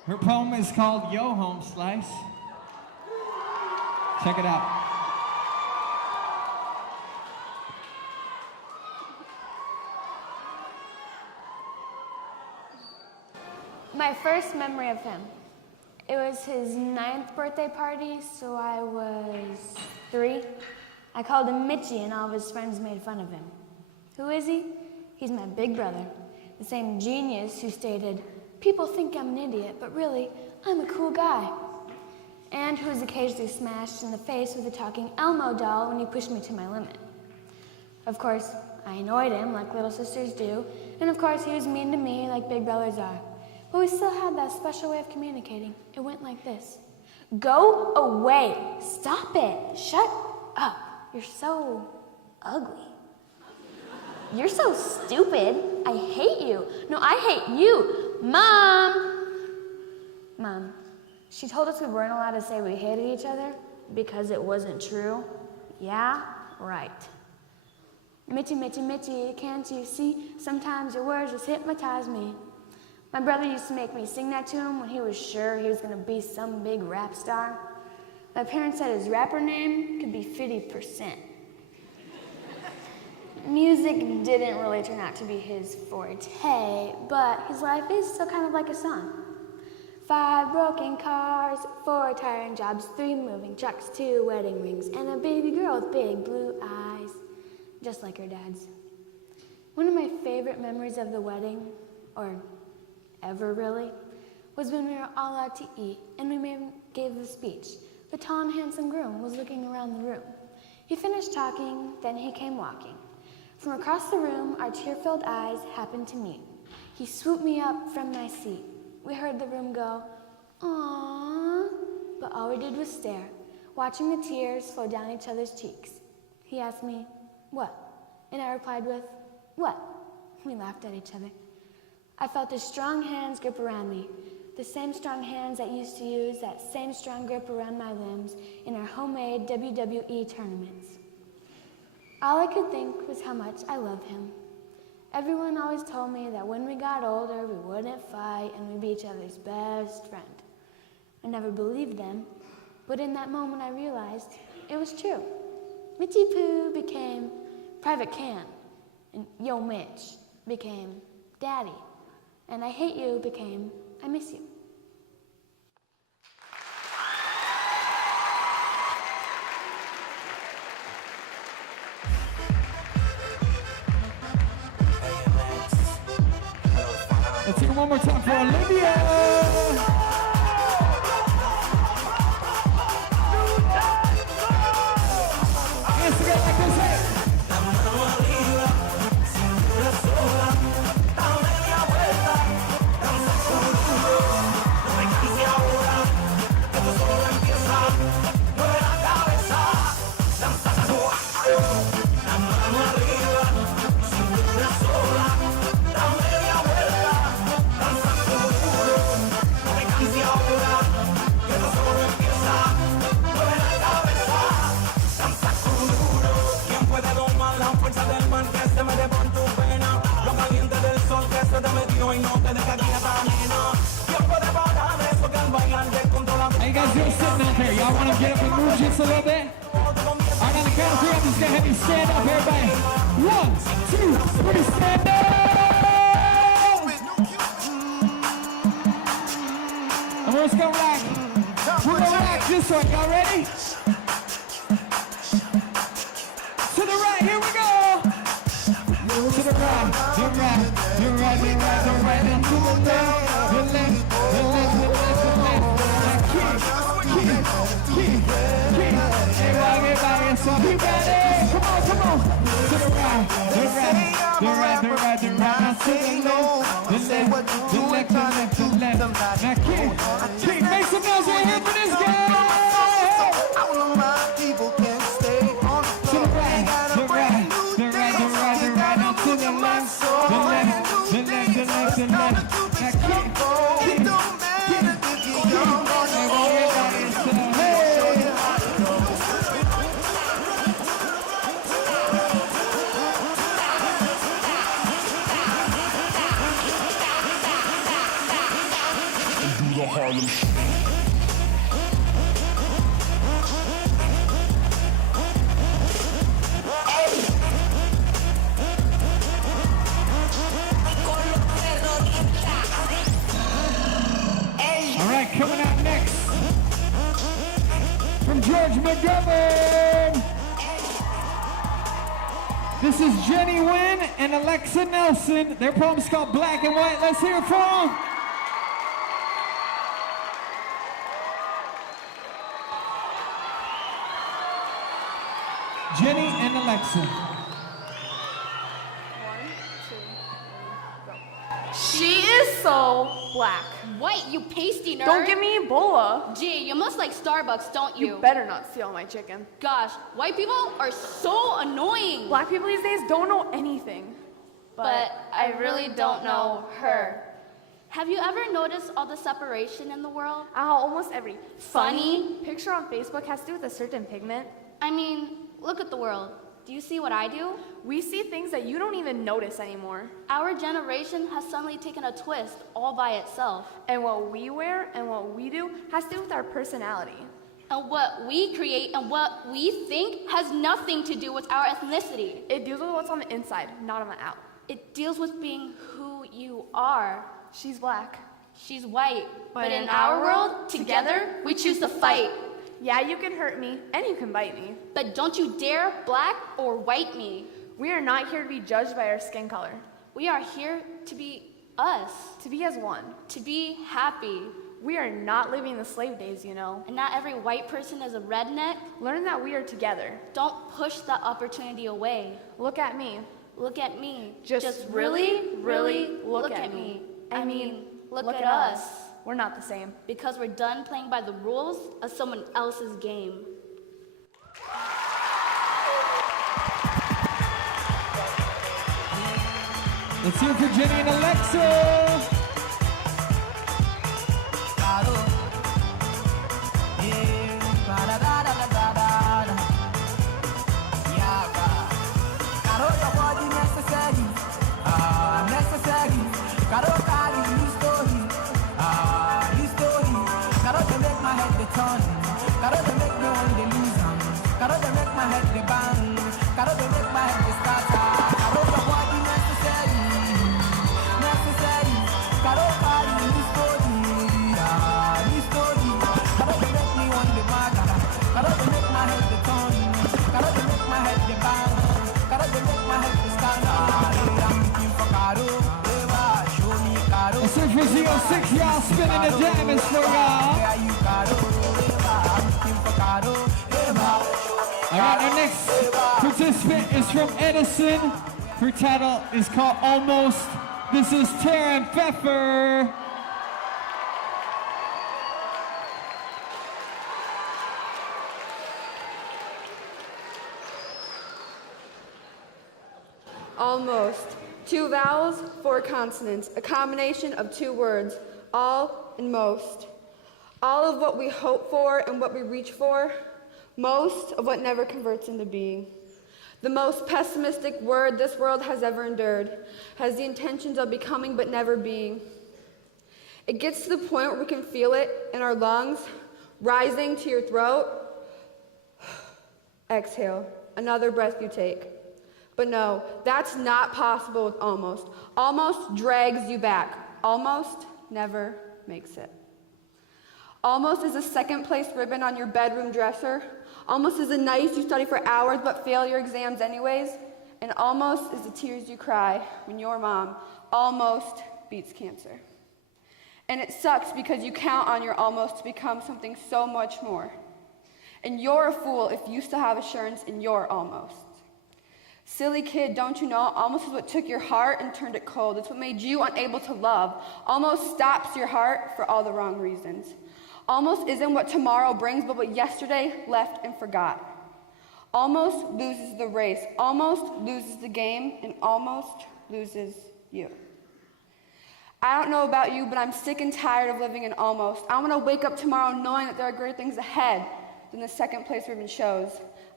Her poem is called Yo Home Slice. Check it out. My first memory of him. It was his 9th birthday party, so I was 3. I called him Mitchie, and all of his friends made fun of him. Who is he? He's my big brother, the same genius who stated, "People think I'm an idiot, but really, I'm a cool guy." And who was occasionally smashed in the face with a talking Elmo doll when he pushed me to my limit. Of course, I annoyed him like little sisters do, and of course he was mean to me like big brothers are. But we still had that special way of communicating. It went like this. "Go away. Stop it. Shut up. You're so ugly. You're so stupid. I hate you. No, I hate you. Mom, she told us we weren't allowed to say we hated each other because it wasn't true. Yeah, right. Mitchie, can't you see? Sometimes your words just hypnotize me. My brother used to make me sing that to him when he was sure he was going to be some big rap star. My parents said his rapper name could be 50%. Music didn't really turn out to be his forte, but his life is still kind of like a song. 5 broken cars, 4 tiring jobs, 3 moving trucks, 2 wedding rings, and a baby girl with big blue eyes, just like her dad's. One of my favorite memories of the wedding, or ever really, was when we were all out to eat and we gave a speech. The tall and handsome groom was looking around the room. He finished talking, then he came walking. From across the room, our tear-filled eyes happened to meet. He swooped me up from my seat. We heard the room go, "Aww," but all we did was stare, watching the tears flow down each other's cheeks. He asked me, "What?" And I replied with, "What?" We laughed at each other. I felt his strong hands grip around me, the same strong hands that used to use that same strong grip around my limbs in our homemade WWE tournaments. All I could think was how much I loved him. Everyone always told me that when we got older, we wouldn't fight and we'd be each other's best friend. I never believed them, but in that moment I realized it was true. Mitchie Pooh became Private Can, and Yo Mitch became Daddy, and I Hate You became I Miss You. Let's hear one more time for Olivia. Hands together like this, hey. How you guys doing sitting out there? Y'all want to get up and move just a little bit? All right, on the count of three, I'm just going to have you stand up, everybody. 1, 2, 3, stand up! And we're just going to rock. We're going to rock this one. Y'all ready? To the right, here we go! To the right, the right, the right, the right, the right, and to the left, the left, the left, the left, the left. Keep. Everybody, so you ready? Come on. To the right, the right, the right, the right, the right. Now to the left, the left, the left, the left, the left. Now keep. Make some noise right here for this guy. All of my people can stay on the To the floor. right, the right, the right, the right, the right. Now to the left, the left, the left, the left, the left. Now keep. Everybody, so hey. All right, coming out next from George McGovern. This is Jenny Wynn and Alexa Nelson. Their poem's called Black and White. Let's hear it for them. Jenny and Alexa. She is so black. White, you pasty nerd. Don't give me Ebola. Gee, you must like Starbucks, don't you? You better not steal my chicken. Gosh, white people are so annoying. Black people these days don't know anything. But I really don't know her. Have you ever noticed all the separation in the world? Almost every Funny picture on Facebook has to do with a certain pigment. I mean, look at the world. Do you see what I do? We see things that you don't even notice anymore. Our generation has suddenly taken a twist all by itself. And what we wear and what we do has to do with our personality. And what we create and what we think has nothing to do with our ethnicity. It deals with what's on the inside, not on the out. It deals with being who you are. She's black. She's white. But in our world, together, we choose to fight. Yeah, you can hurt me, and you can bite me. But don't you dare black or white me. We are not here to be judged by our skin color. We are here to be us. To be as one. To be happy. We are not living the slave days, you know. And not every white person is a redneck. Learn that we are together. Don't push that opportunity away. Look at me. Look at me. Just really, really look at me. I mean, look at us. We're not the same. Because we're done playing by the rules of someone else's game. Let's hear it for Jenny and Alexa. Surfer 06, y'all spinning the diamonds for y'all. All right, our next participant is from Edison. Her title is called Almost. This is Taryn Pfeffer. Almost. 2 vowels, 4 consonants, a combination of 2 words, all and most. All of what we hope for and what we reach for, most of what never converts into being. The most pessimistic word this world has ever endured, has the intentions of becoming but never being. It gets to the point where we can feel it in our lungs, rising to your throat. Exhale, another breath you take. But no, that's not possible with almost. Almost drags you back. Almost never makes it. Almost is a second-place ribbon on your bedroom dresser. Almost is a night you study for hours but fail your exams anyways. And almost is the tears you cry when your mom almost beats cancer. And it sucks because you count on your almost to become something so much more. And you're a fool if you still have assurance in your almost. Silly kid, don't you know, almost is what took your heart and turned it cold. It's what made you unable to love. Almost stops your heart for all the wrong reasons. Almost isn't what tomorrow brings, but what yesterday left and forgot. Almost loses the race, almost loses the game, and almost loses you. I don't know about you, but I'm sick and tired of living in almost. I want to wake up tomorrow knowing that there are greater things ahead than the second place ribbon shows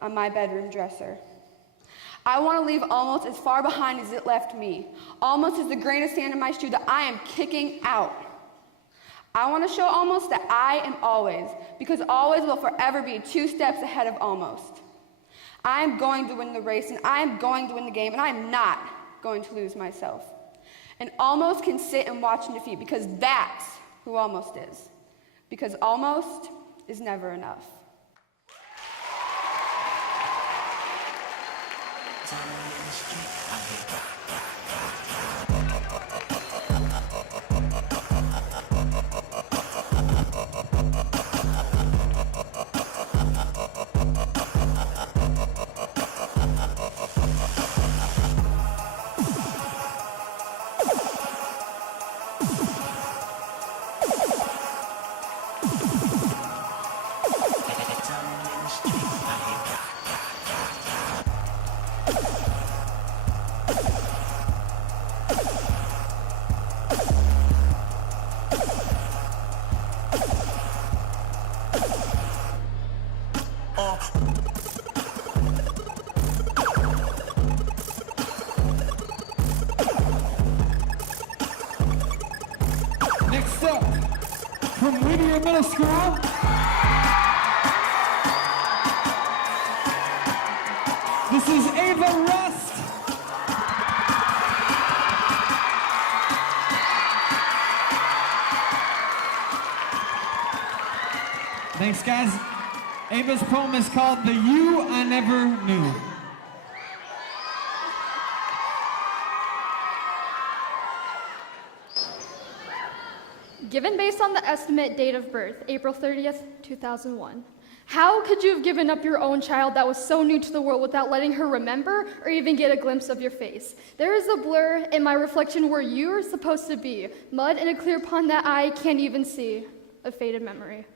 on my bedroom dresser. I want to leave almost as far behind as it left me. Almost is the grain of sand in my shoe that I am kicking out. I want to show almost that I am always, because always will forever be 2 steps ahead of almost. I am going to win the race, and I am going to win the game, and I am not going to lose myself. And almost can sit and watch in defeat, because that's who almost is. Because almost is never enough. Next up, from Whittier Middle School, this is Ava Rust. Thanks, guys. Ava's poem is called The You I Never Knew. Given based on the estimate date of birth, April 30th, 2001. How could you have given up your own child that was so new to the world without letting her remember or even get a glimpse of your face? There is a blur in my reflection where you are supposed to be, mud in a clear pond that I can't even see, a faded memory.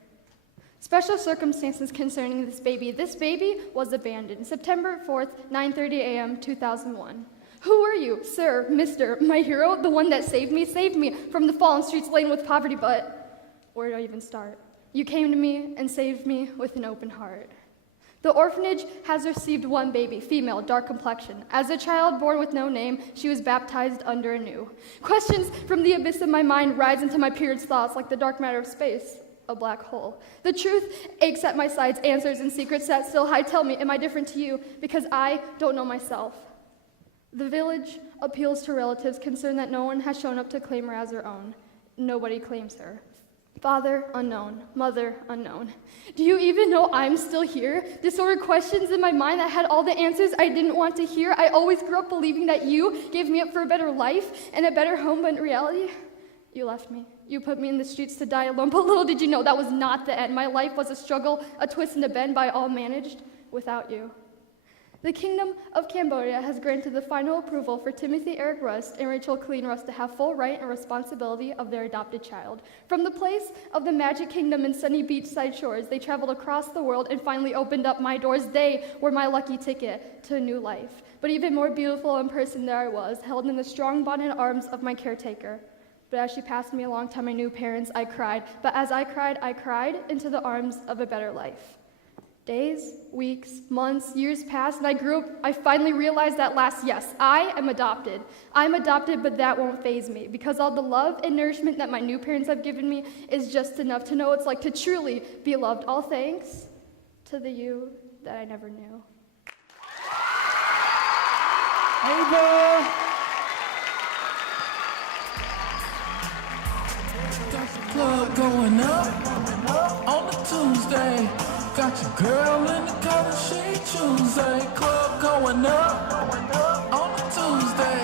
Special circumstances concerning this baby. This baby was abandoned, September 4th, 9:30 a.m., 2001. Who are you, sir, mister, my hero, the one that saved me from the fallen streets laden with poverty, but where do I even start? You came to me and saved me with an open heart. The orphanage has received one baby, female, dark complexion. As a child born with no name, she was baptized under anew. Questions from the abyss of my mind rise into my period's thoughts like the dark matter of space, a black hole. The truth aches at my sides, answers and secrets that still hide. Tell me, am I different to you? Because I don't know myself. The village appeals to relatives concerned that no one has shown up to claim her as her own. Nobody claims her. Father unknown, mother unknown. Do you even know I'm still here? Disordered questions in my mind that had all the answers I didn't want to hear. I always grew up believing that you gave me up for a better life and a better home, but in reality, You left me. You put me in the streets to die alone, but little did you know that was not the end. My life was a struggle, a twist and a bend, but I all managed without you. The Kingdom of Cambodia has granted the final approval for Timothy Eric Rust and Rachel Colleen Rust to have full right and responsibility of their adopted child. From the place of the Magic Kingdom in sunny beachside shores, they traveled across the world and finally opened up my doors. They were my lucky ticket to a new life. But even more beautiful in person there I was, held in the strong bonded arms of my caretaker. But as she passed me along to my new parents, I cried. But as I cried into the arms of a better life. Days, weeks, months, years passed, and I grew up. I finally realized that yes, I am adopted. I'm adopted, but that won't faze me, because all the love and nourishment that my new parents have given me is just enough to know what it's like to truly be loved. All thanks to the you that I never knew. Ava! Club going up on a Tuesday. Got your girl in the color shade Tuesday. Club going up on a Tuesday.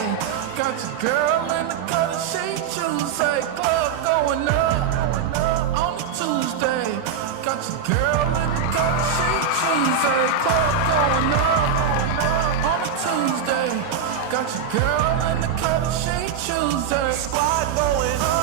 Got your girl in the color shade Tuesday. Club going up on a Tuesday. Got your girl in the color shade Tuesday. Club going up on a Tuesday. Got your girl in the color shade Tuesday. Squad going up.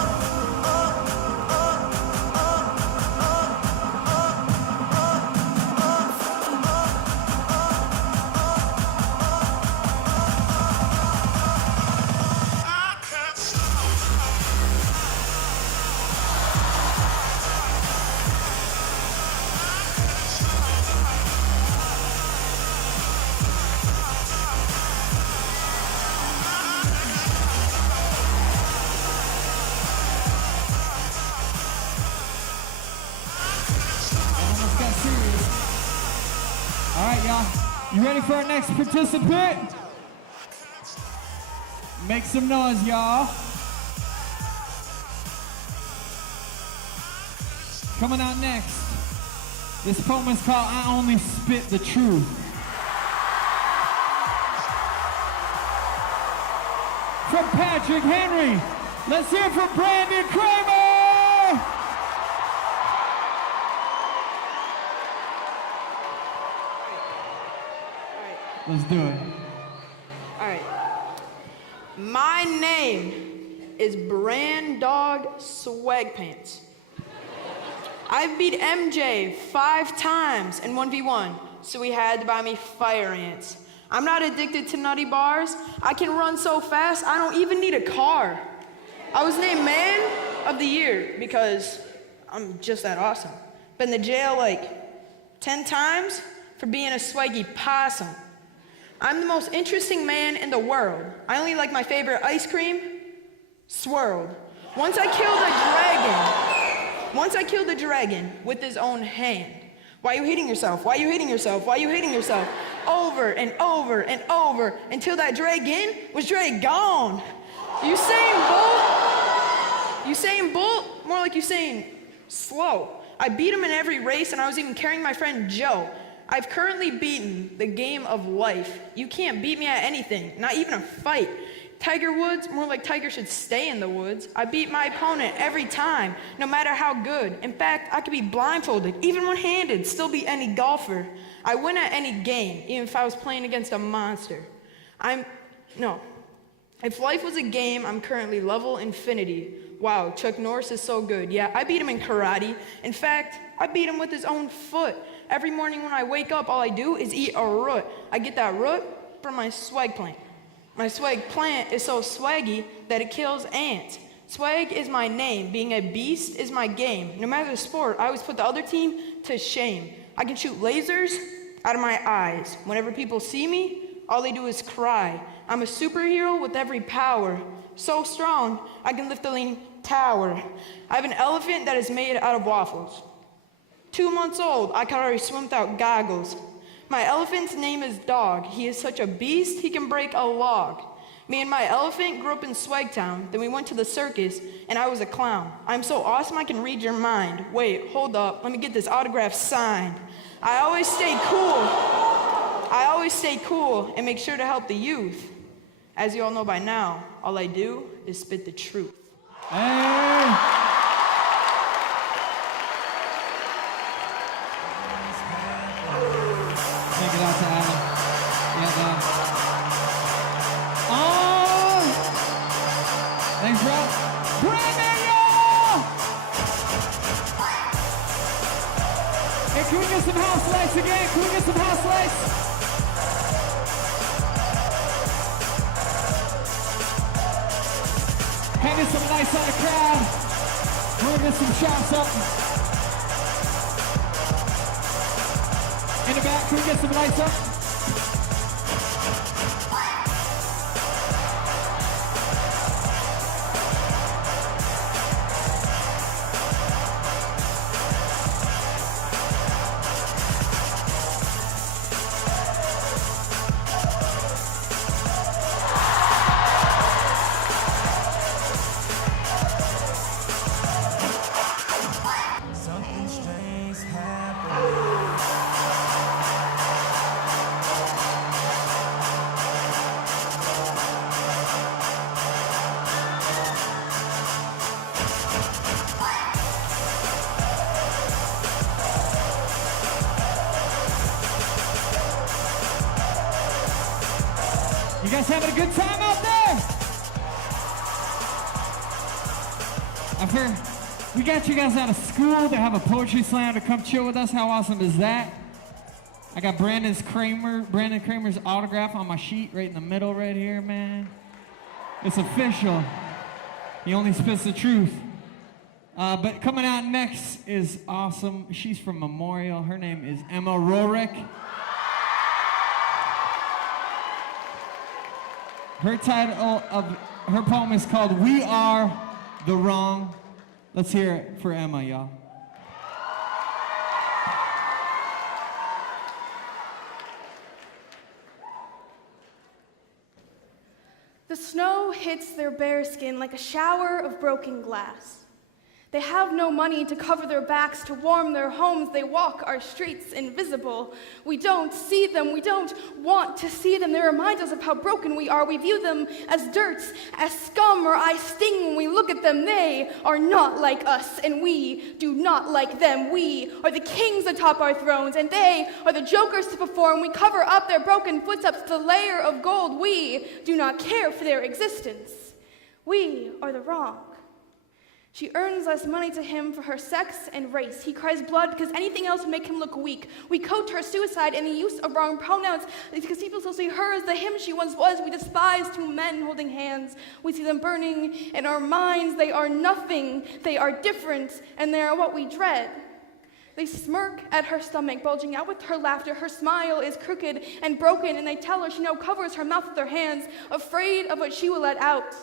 All right, y'all. You ready for our next participant? Make some noise, y'all. Coming out next. This poem is called I Only Spit the Truth. From Patrick Henry. Let's hear it from Brandon Kramer. Let's do it. All right. My name is Brand Dog Swag Pants. I've beat MJ 5 times in 1v1, so he had to buy me fire ants. I'm not addicted to nutty bars. I can run so fast, I don't even need a car. I was named Man of the Year because I'm just that awesome. Been to jail like 10 times for being a swaggy possum. I'm the most interesting man in the world. I only like my favorite ice cream, swirled. Once I killed a dragon with his own hand. Why are you hitting yourself? Why are you hitting yourself? Why are you hitting yourself? Over and over and over until that dragon was gone. Usain Bolt? More like Usain slow. I beat him in every race, and I was even carrying my friend Joe. I've currently beaten the game of life. You can't beat me at anything, not even a fight. Tiger Woods, more like Tiger should stay in the woods. I beat my opponent every time, no matter how good. In fact, I could be blindfolded, even one-handed, still beat any golfer. I win at any game, even if I was playing against a monster. If life was a game, I'm currently level infinity. Wow, Chuck Norris is so good. Yeah, I beat him in karate. In fact, I beat him with his own foot. Every morning when I wake up, all I do is eat a root. I get that root from my swag plant. My swag plant is so swaggy that it kills ants. Swag is my name. Being a beast is my game. No matter the sport, I always put the other team to shame. I can shoot lasers out of my eyes. Whenever people see me, all they do is cry. I'm a superhero with every power. So strong, I can lift the leaning tower. I have an elephant that is made out of waffles. 2 months old, I can already swim without goggles. My elephant's name is Dog. He is such a beast, he can break a log. Me and my elephant grew up in Swagtown. Then we went to the circus, and I was a clown. I'm so awesome I can read your mind. Wait, hold up, let me get this autograph signed. I always stay cool and make sure to help the youth. As you all know by now, all I do is spit the truth. Hey. Take it out to Adam. Yeah, man. Oh! Thanks, bro. Brandon, y'all! Hey, can we get some house lights again? Can we get some house lights? Hanging some lights on the crowd. We're gonna get some shots up. In the back, can we get some lights up? Something strange happening. You guys having a good time out there? I've heard we got you guys out of school to have a poetry slam to come chill with us. How awesome is that? I got Brandon Kramer's autograph on my sheet right in the middle right here, man. It's official. He only spits the truth. But coming out next is awesome. She's from Memorial. Her name is Emma Rorick. Her title of her poem is called We Are the Wrong. Let's hear it for Emma, y'all. The snow hits their bare skin like a shower of broken glass. They have no money to cover their backs, to warm their homes. They walk our streets invisible. We don't see them. We don't want to see them. They remind us of how broken we are. We view them as dirt, as scum. Our eyes sting when we look at them. They are not like us, and we do not like them. We are the kings atop our thrones, and they are the jokers to perform. We cover up their broken footsteps with a layer of gold. We do not care for their existence. We are the wrong. She earns less money to him for her sex and race. He cries blood because anything else would make him look weak. We coat her suicide in the use of wrong pronouns because people still see her as the him she once was. We despise two men holding hands. We see them burning in our minds. They are nothing. They are different, and they are what we dread. They smirk at her stomach, bulging out with her laughter. Her smile is crooked and broken, and they tell her she now covers her mouth with her hands, afraid of what she will let out.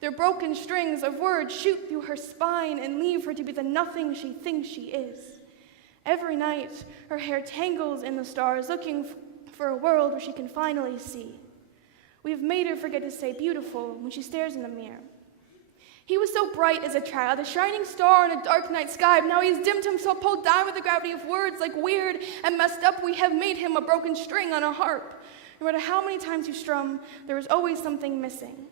Their broken strings of words shoot through her spine and leave her to be the nothing she thinks she is. Every night, her hair tangles in the stars, looking for a world where she can finally see. We have made her forget to say beautiful when she stares in the mirror. He was so bright as a child, a shining star in a dark night sky, but now he's dimmed himself, pulled down with the gravity of words. Like weird and messed up, we have made him a broken string on a harp. No matter how many times you strum, there is always something missing.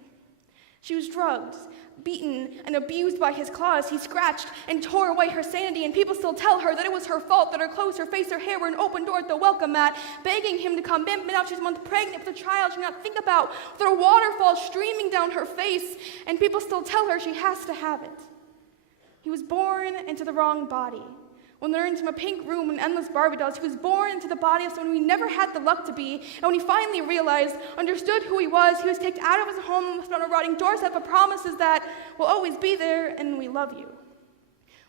She was drugged, beaten, and abused by his claws. He scratched and tore away her sanity, and people still tell her that it was her fault, that her clothes, her face, her hair were an open door at the welcome mat, begging him to come in, but now she's a month pregnant with a child she cannot think about, with her waterfall streaming down her face, and people still tell her she has to have it. He was born into the wrong body. When learned from a pink room and endless Barbie dolls, he was born into the body of someone we never had the luck to be. And when he finally realized, understood who he was kicked out of his home and thrown a rotting doorstep of promises that will always be there and we love you.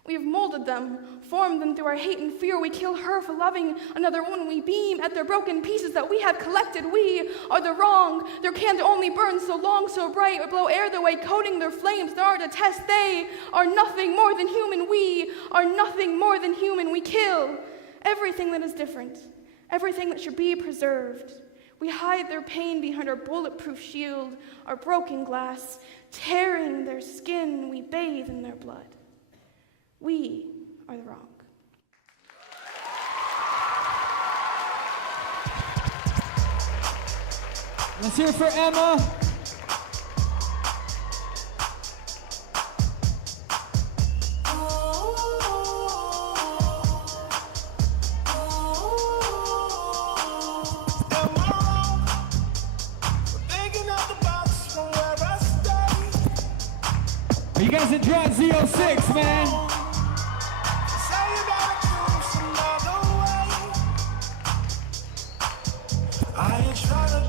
We have molded them, formed them through our hate and fear. We kill her for loving another woman. We beam at their broken pieces that we have collected. We are the wrong. Their candle only burns so long, so bright, or blow air their way, coating their flames. There are to test. They are nothing more than human. We are nothing more than human. We kill everything that is different, everything that should be preserved. We hide their pain behind our bulletproof shield, our broken glass, tearing their skin. We bathe in their blood. We are the wrong. Let's hear it for Emma. Are you guys enjoying Z06, man?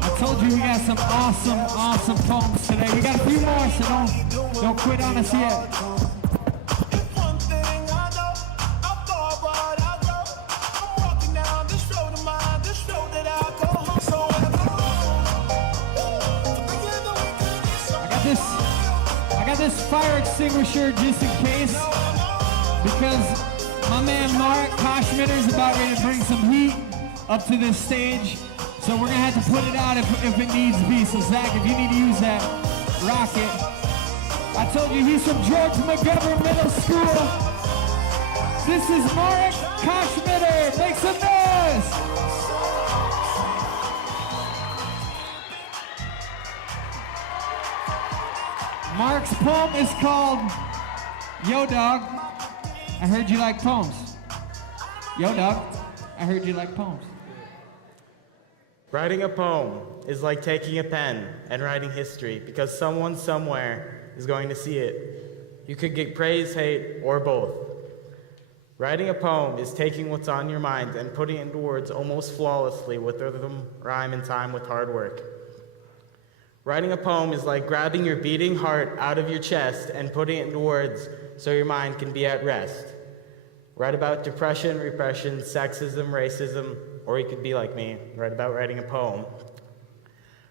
I told you we got some awesome poems today. We got a few more, so don't quit on us yet. I got this fire extinguisher just in case, because my man Mark Koshmitter is about ready to bring some heat up to this stage. So we're gonna have to put it out if it needs be. So Zach, if you need to use that rocket. I told you he's from George McGovern Middle School. This is Mark Koshmitter. Make some noise. Mark's poem is called Yo Dog, I Heard You Like Poems. Yo Dog, I heard you like poems. Writing a poem is like taking a pen and writing history because someone somewhere is going to see it. You could get praise, hate, or both. Writing a poem is taking what's on your mind and putting it into words almost flawlessly with rhythm, rhyme, and time with hard work. Writing a poem is like grabbing your beating heart out of your chest and putting it into words so your mind can be at rest. Write about depression, repression, sexism, racism, or you could be like me, write about writing a poem.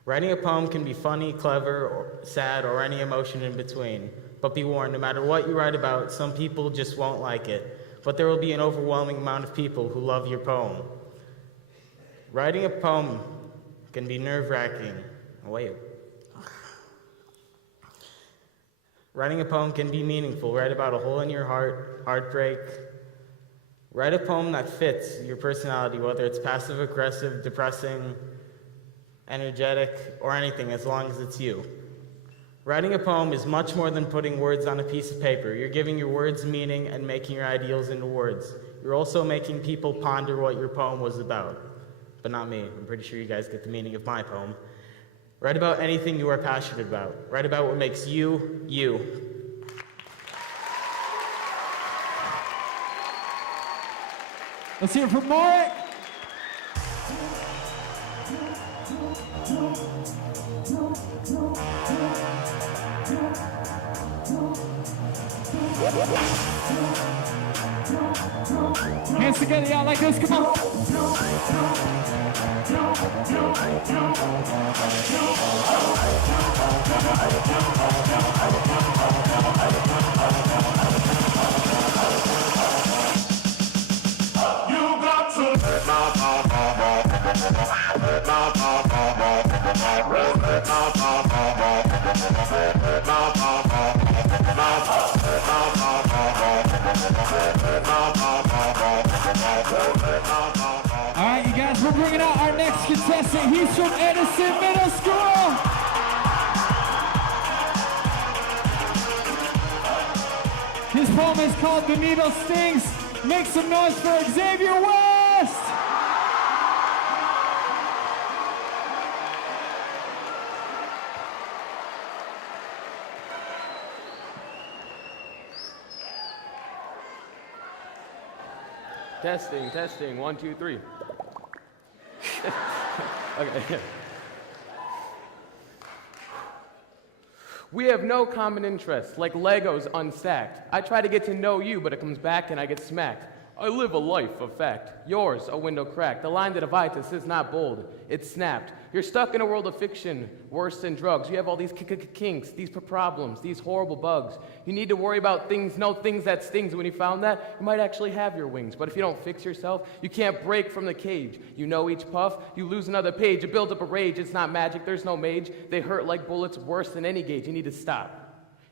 Writing a poem can be funny, clever, or sad, or any emotion in between. But be warned, no matter what you write about, some people just won't like it. But there will be an overwhelming amount of people who love your poem. Writing a poem can be nerve-wracking. Wait. Writing a poem can be meaningful. Write about a hole in your heart, heartbreak. Write a poem that fits your personality, whether it's passive-aggressive, depressing, energetic, or anything, as long as it's you. Writing a poem is much more than putting words on a piece of paper. You're giving your words meaning and making your ideals into words. You're also making people ponder what your poem was about. But not me. I'm pretty sure you guys get the meaning of my poem. Write about anything you are passionate about. Write about what makes you, you. Let's hear it for Mark. Hands together, y'all, like this, come on. All right, you guys, we're bringing out our next contestant. He's from Edison Middle School. His poem is called The Needle Stings. Make some noise for Xavier West. Testing, 1, 2, 3. Okay. We have no common interests, like Legos unstacked. I try to get to know you, but it comes back and I get smacked. I live a life of fact. Yours, a window cracked. The line that divides us is not bold, it's snapped. You're stuck in a world of fiction, worse than drugs. You have all these kinks, these problems, these horrible bugs. You need to worry about things, no things that stings. When you found that, you might actually have your wings. But if you don't fix yourself, you can't break from the cage. You know each puff, you lose another page. You build up a rage, it's not magic, there's no mage. They hurt like bullets, worse than any gauge. You need to stop.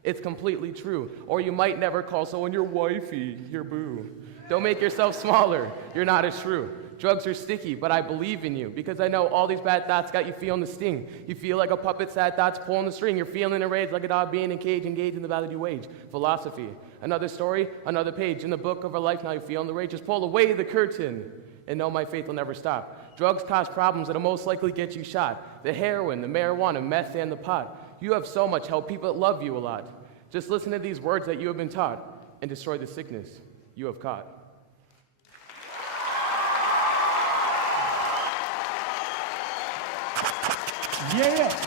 It's completely true. Or you might never call someone your wifey, your boo. Don't make yourself smaller, you're not as true. Drugs are sticky, but I believe in you because I know all these bad thoughts got you feeling the sting. You feel like a puppet, sad thoughts pulling the string. You're feeling enraged like a dog being in a cage, engaged in the battle you wage. Philosophy, another story, another page. In the book of our life, now you're feeling the rage. Just pull away the curtain and know my faith will never stop. Drugs cause problems that'll most likely get you shot. The heroin, the marijuana, meth, and the pot. You have so much help, people that love you a lot. Just listen to these words that you have been taught and destroy the sickness you have caught. Yeah.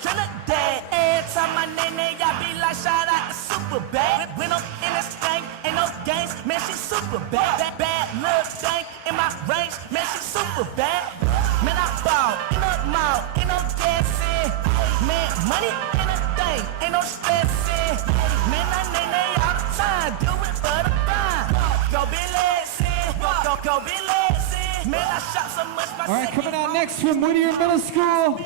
Trinidad, every time my name, I be like, shout out to Super Bad. When I'm in this thing, ain't no games, man, she super bad. That bad little thing in my range, man, she super bad. Man, I ball in the mall, ain't no dancing. Man, money in a thing, ain't no stressing. Man, I name all the time, do it for the fun. Go be lazy, go be lazy. Man, I shop so much, my All right, coming out next from Whittier Middle School.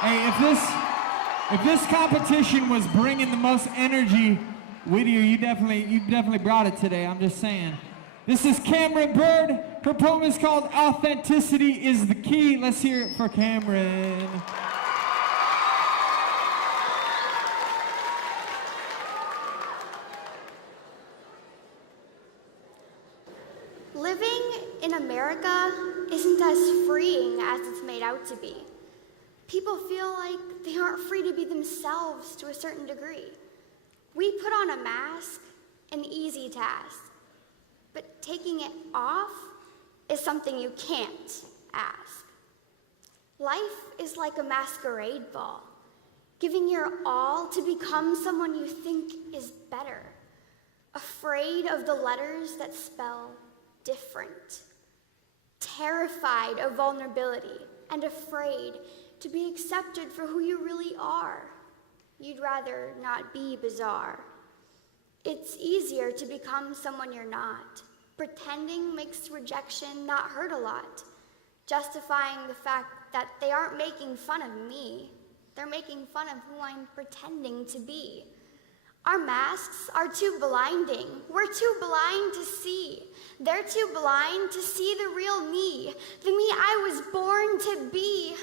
Hey, if this competition was bringing the most energy, Whittier, you definitely brought it today. I'm just saying. This is Cameron Bird. Her poem is called "Authenticity is the Key." Let's hear it for Cameron. Living in America isn't as freeing as it's made out to be. People feel like they aren't free to be themselves to a certain degree. We put on a mask, an easy task, but taking it off is something you can't ask. Life is like a masquerade ball, giving your all to become someone you think is better, afraid of the letters that spell different, terrified of vulnerability, and afraid to be accepted for who you really are. You'd rather not be bizarre. It's easier to become someone you're not. Pretending makes rejection not hurt a lot, justifying the fact that they aren't making fun of me. They're making fun of who I'm pretending to be. Our masks are too blinding. We're too blind to see. They're too blind to see the real me, the me I was born to be,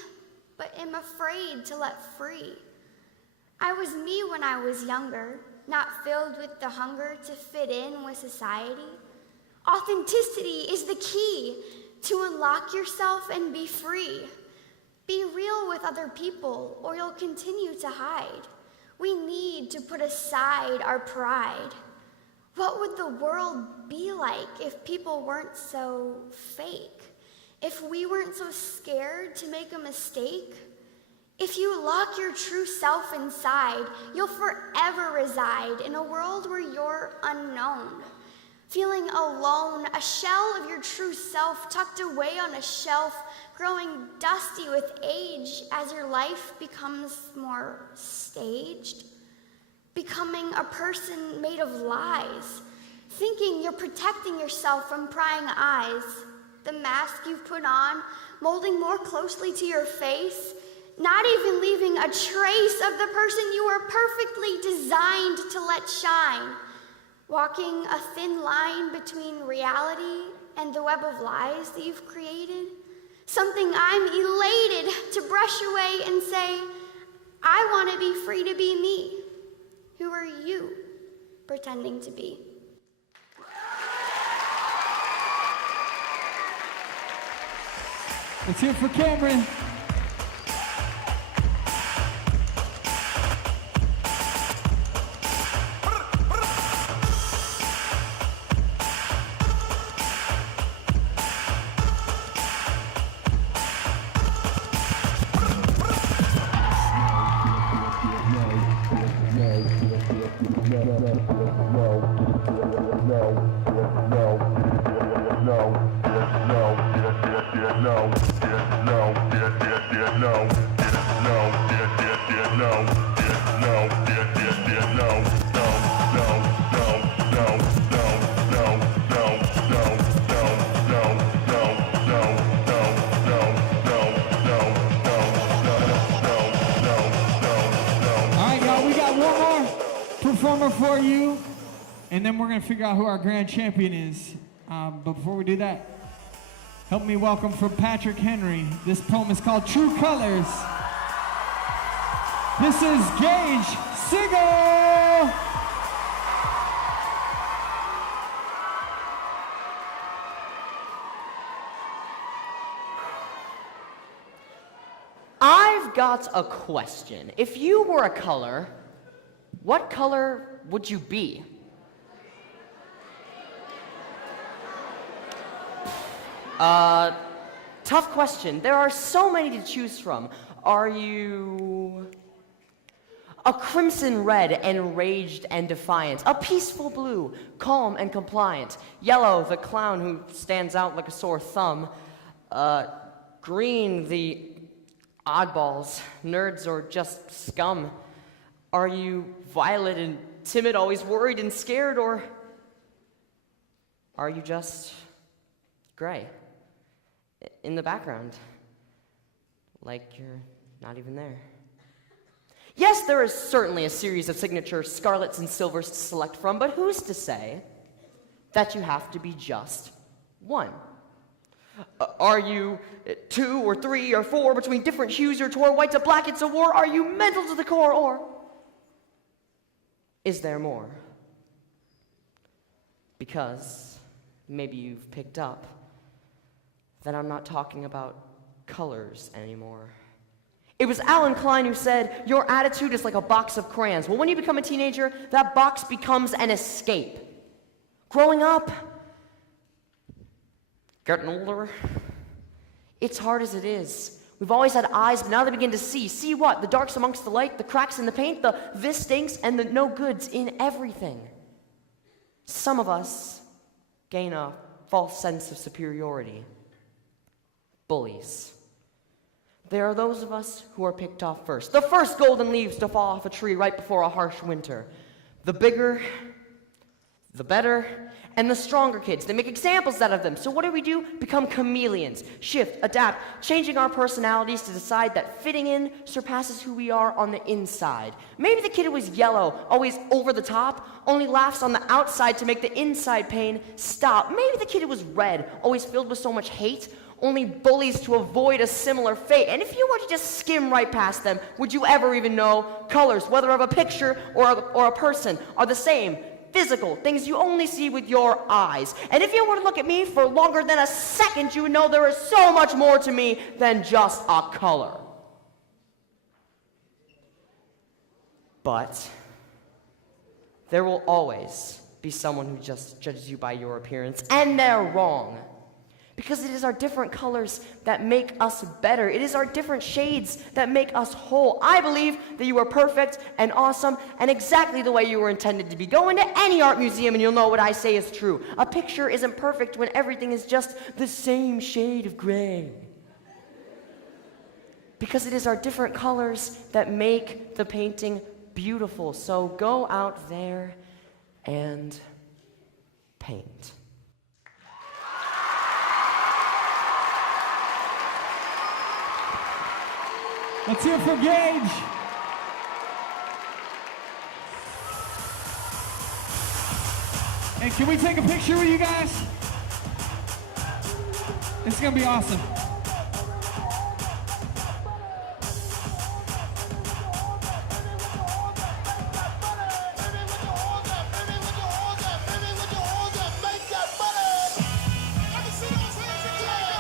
but am afraid to let free. I was me when I was younger, not filled with the hunger to fit in with society. Authenticity is the key to unlock yourself and be free. Be real with other people, or you'll continue to hide. We need to put aside our pride. What would the world be like if people weren't so fake? If we weren't so scared to make a mistake? If you lock your true self inside, you'll forever reside in a world where you're unknown. Feeling alone, a shell of your true self tucked away on a shelf, growing dusty with age as your life becomes more staged. Becoming a person made of lies, thinking you're protecting yourself from prying eyes. The mask you've put on, molding more closely to your face, not even leaving a trace of the person you were perfectly designed to let shine. Walking a thin line between reality and the web of lies that you've created. Something I'm elated to brush away and say, I want to be free to be me. Who are you pretending to be? Let's hear it for Cameron. performer for you, and then we're going to figure out who our grand champion is. But before we do that, help me welcome from Patrick Henry. This poem is called True Colors. This is Gage Sigel. I've got a question. If you were a color, what color would you be? Tough question. There are so many to choose from. Are you a crimson red, enraged and defiant? A peaceful blue, calm and compliant? Yellow, the clown who stands out like a sore thumb? Green, the oddballs, nerds, or just scum? Are you violet and timid, always worried and scared, or are you just gray in the background, like you're not even there? Yes, there is certainly a series of signature scarlets and silvers to select from, but who's to say that you have to be just one? Are you 2 or 3 or 4 between different hues or tore white to black it's a war? Are you mental to the core, or is there more? Because maybe you've picked up that I'm not talking about colors anymore. It was Alan Klein who said, your attitude is like a box of crayons. Well, when you become a teenager, that box becomes an escape. Growing up, getting older, it's hard as it is. We've always had eyes, but now they begin to see. See what? The darks amongst the light, the cracks in the paint, the this stinks, and the no goods in everything. Some of us gain a false sense of superiority. Bullies. There are those of us who are picked off first. The first golden leaves to fall off a tree right before a harsh winter. The bigger, the better, and the stronger kids. They make examples out of them. So what do? Become chameleons. Shift, adapt, changing our personalities to decide that fitting in surpasses who we are on the inside. Maybe the kid who was yellow, always over the top, only laughs on the outside to make the inside pain stop. Maybe the kid who was red, always filled with so much hate, only bullies to avoid a similar fate. And if you were to just skim right past them, would you ever even know colors, whether of a picture or a person, are the same? Physical, things you only see with your eyes. And if you were to look at me for longer than a second, you would know there is so much more to me than just a color. But there will always be someone who just judges you by your appearance, and they're wrong. Because it is our different colors that make us better. It is our different shades that make us whole. I believe that you are perfect and awesome and exactly the way you were intended to be. Go into any art museum and you'll know what I say is true. A picture isn't perfect when everything is just the same shade of gray. Because it is our different colors that make the painting beautiful. So go out there and paint. Let's hear it for Gage. Hey, can we take a picture with you guys? It's gonna be awesome.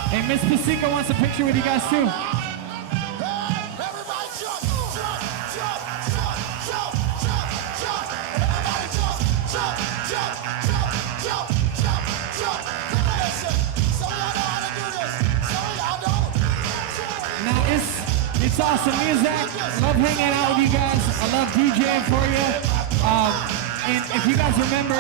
Hey, Miss Pasica wants a picture with you guys too. It's awesome music. Love hanging out with you guys. I love DJing for you. And if you guys remember,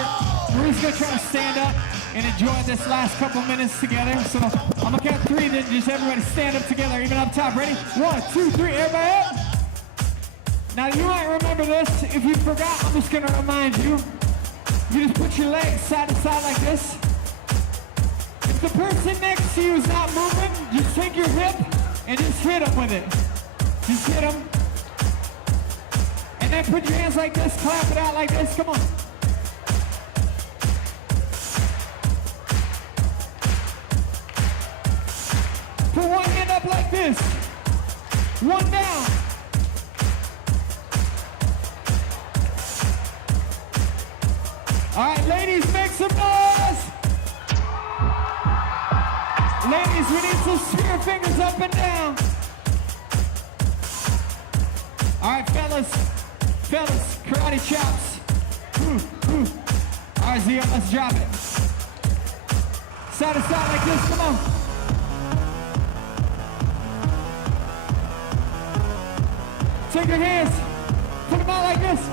we're just gonna try to stand up and enjoy this last couple minutes together. So I'm gonna count 3, then just everybody stand up together, even up top. Ready? 1, 2, 3, everybody up. Now you might remember this. If you forgot, I'm just gonna remind you. You just put your legs side to side like this. If the person next to you is not moving, just take your hip and just hit them with it. Just hit them. And then put your hands like this, clap it out like this, come on. Put one hand up like this, one down. All right, ladies, make some noise. Ladies, we need some spirit fingers up and down. All right, fellas, karate chops. All right, Zio, let's drop it. Side to side like this, come on. Take your hands, put them out like this.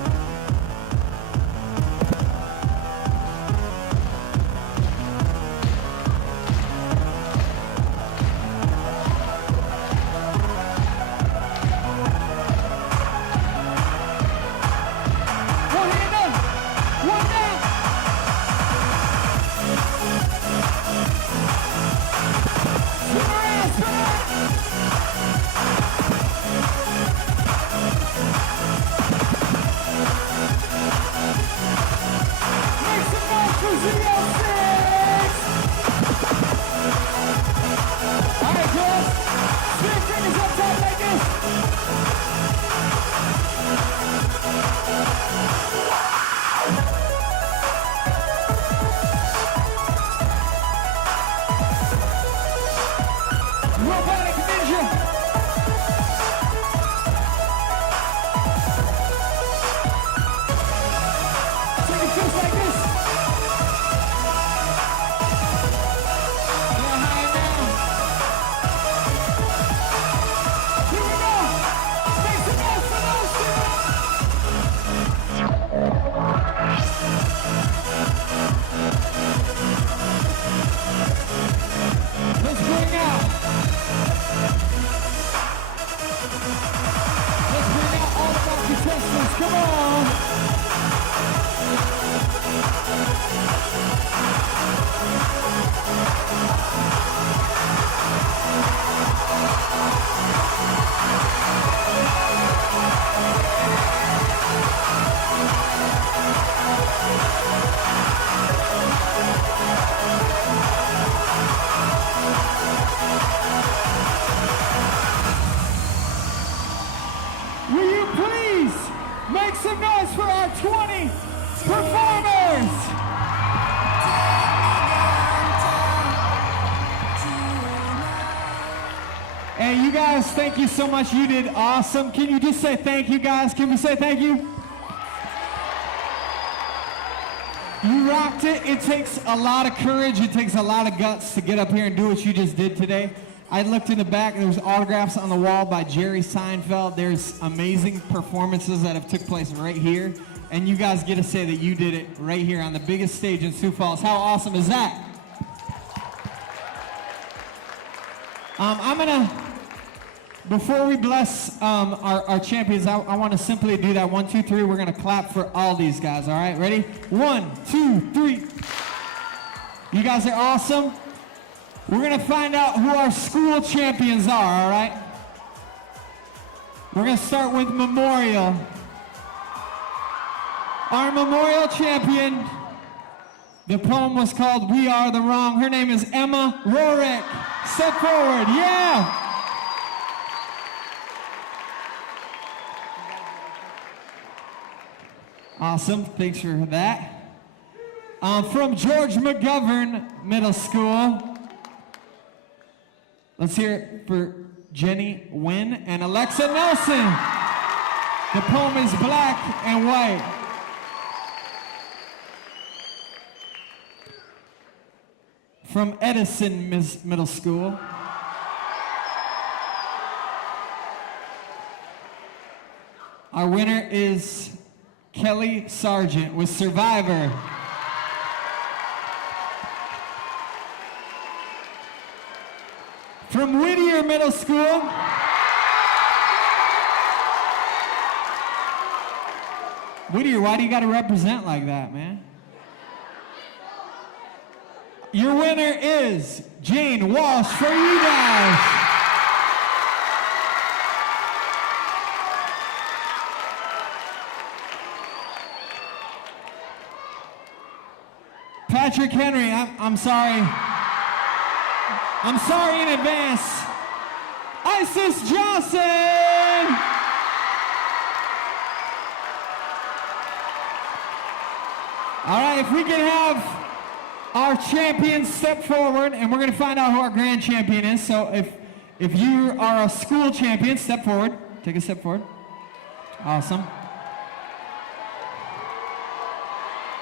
Hey, you guys, thank you so much. You did awesome. Can you just say thank you, guys? Can we say thank you? You rocked it. It takes a lot of courage. It takes a lot of guts to get up here and do what you just did today. I looked in the back, and there was autographs on the wall by Jerry Seinfeld. There's amazing performances that have took place right here. And you guys get to say that you did it right here on the biggest stage in Sioux Falls. How awesome is that? I'm gonna, before we bless our champions, I want to simply do that. 1, 2, 3. We're gonna clap for all these guys. All right, ready? 1, 2, 3. You guys are awesome. We're gonna find out who our school champions are. All right. We're gonna start with Memorial. Our Memorial champion. The poem was called "We Are the Wrong." Her name is Emma Rorick. Step forward, yeah! Awesome, thanks for that. From George McGovern Middle School, let's hear it for Jenny Wynn and Alexa Nelson. The poem is "Black and White." From Edison Middle School, our winner is Kelly Sargent with "Survivor." From Whittier Middle School, Whittier, why do you gotta represent like that, man? Your winner is Jane Walsh for you guys. Patrick Henry, I'm sorry. I'm sorry in advance. Isis Johnson! All right, if we can have our champion step forward, and we're going to find out who our grand champion is. So if you are a school champion, step forward. Take a step forward. Awesome.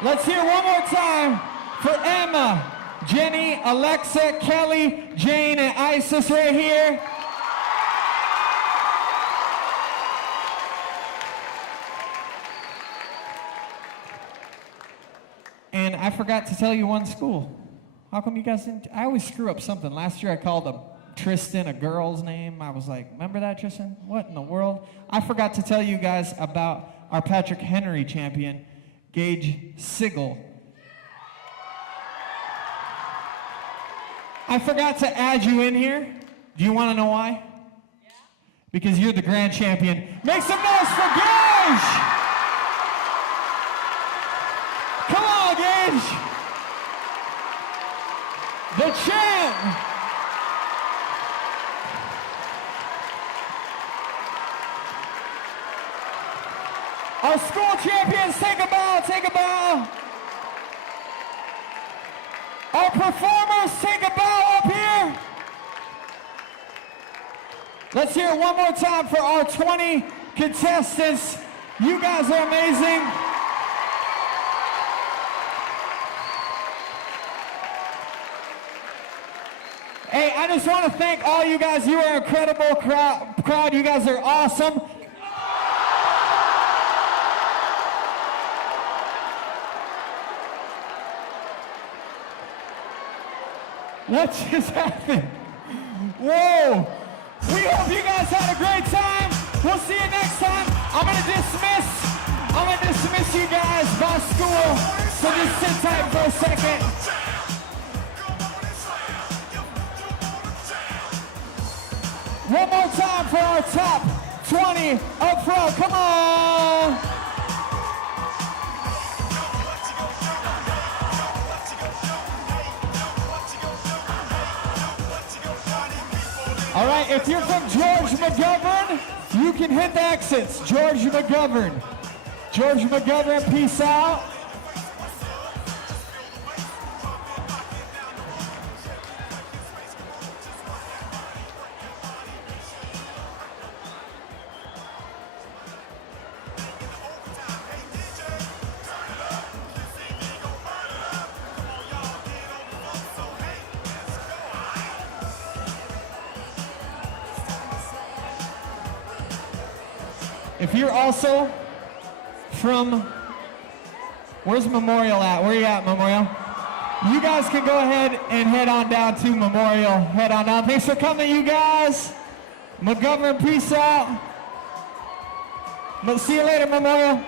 Let's hear one more time for Emma, Jenny, Alexa, Kelly, Jane, and Isis right here. And I forgot to tell you one school. How come you guys didn't? I always screw up something. Last year I called Tristan a girl's name. I was like, remember that, Tristan? What in the world? I forgot to tell you guys about our Patrick Henry champion, Gage Sigel. I forgot to add you in here. Do you want to know why? Yeah. Because you're the grand champion. Make some noise for Gage! Come on, Gage! The champ! Our school champions, take a bow, take a bow. Our performers, take a bow up here. Let's hear it one more time for our 20 contestants. You guys are amazing. Hey, I just want to thank all you guys. You are an incredible crowd. You guys are awesome. What just happened? Whoa! We hope you guys had a great time. We'll see you next time. I'm gonna dismiss you guys by school. So just sit tight for a second. One more time for our top 20 up front. Come on! All right, if you're from George McGovern, you can hit the exits. George McGovern. George McGovern, peace out. If you're also from, where's Memorial at? Where are you at, Memorial? You guys can go ahead and head on down to Memorial. Head on down. Thanks for coming, you guys. McGovern, peace out. But see you later, Memorial.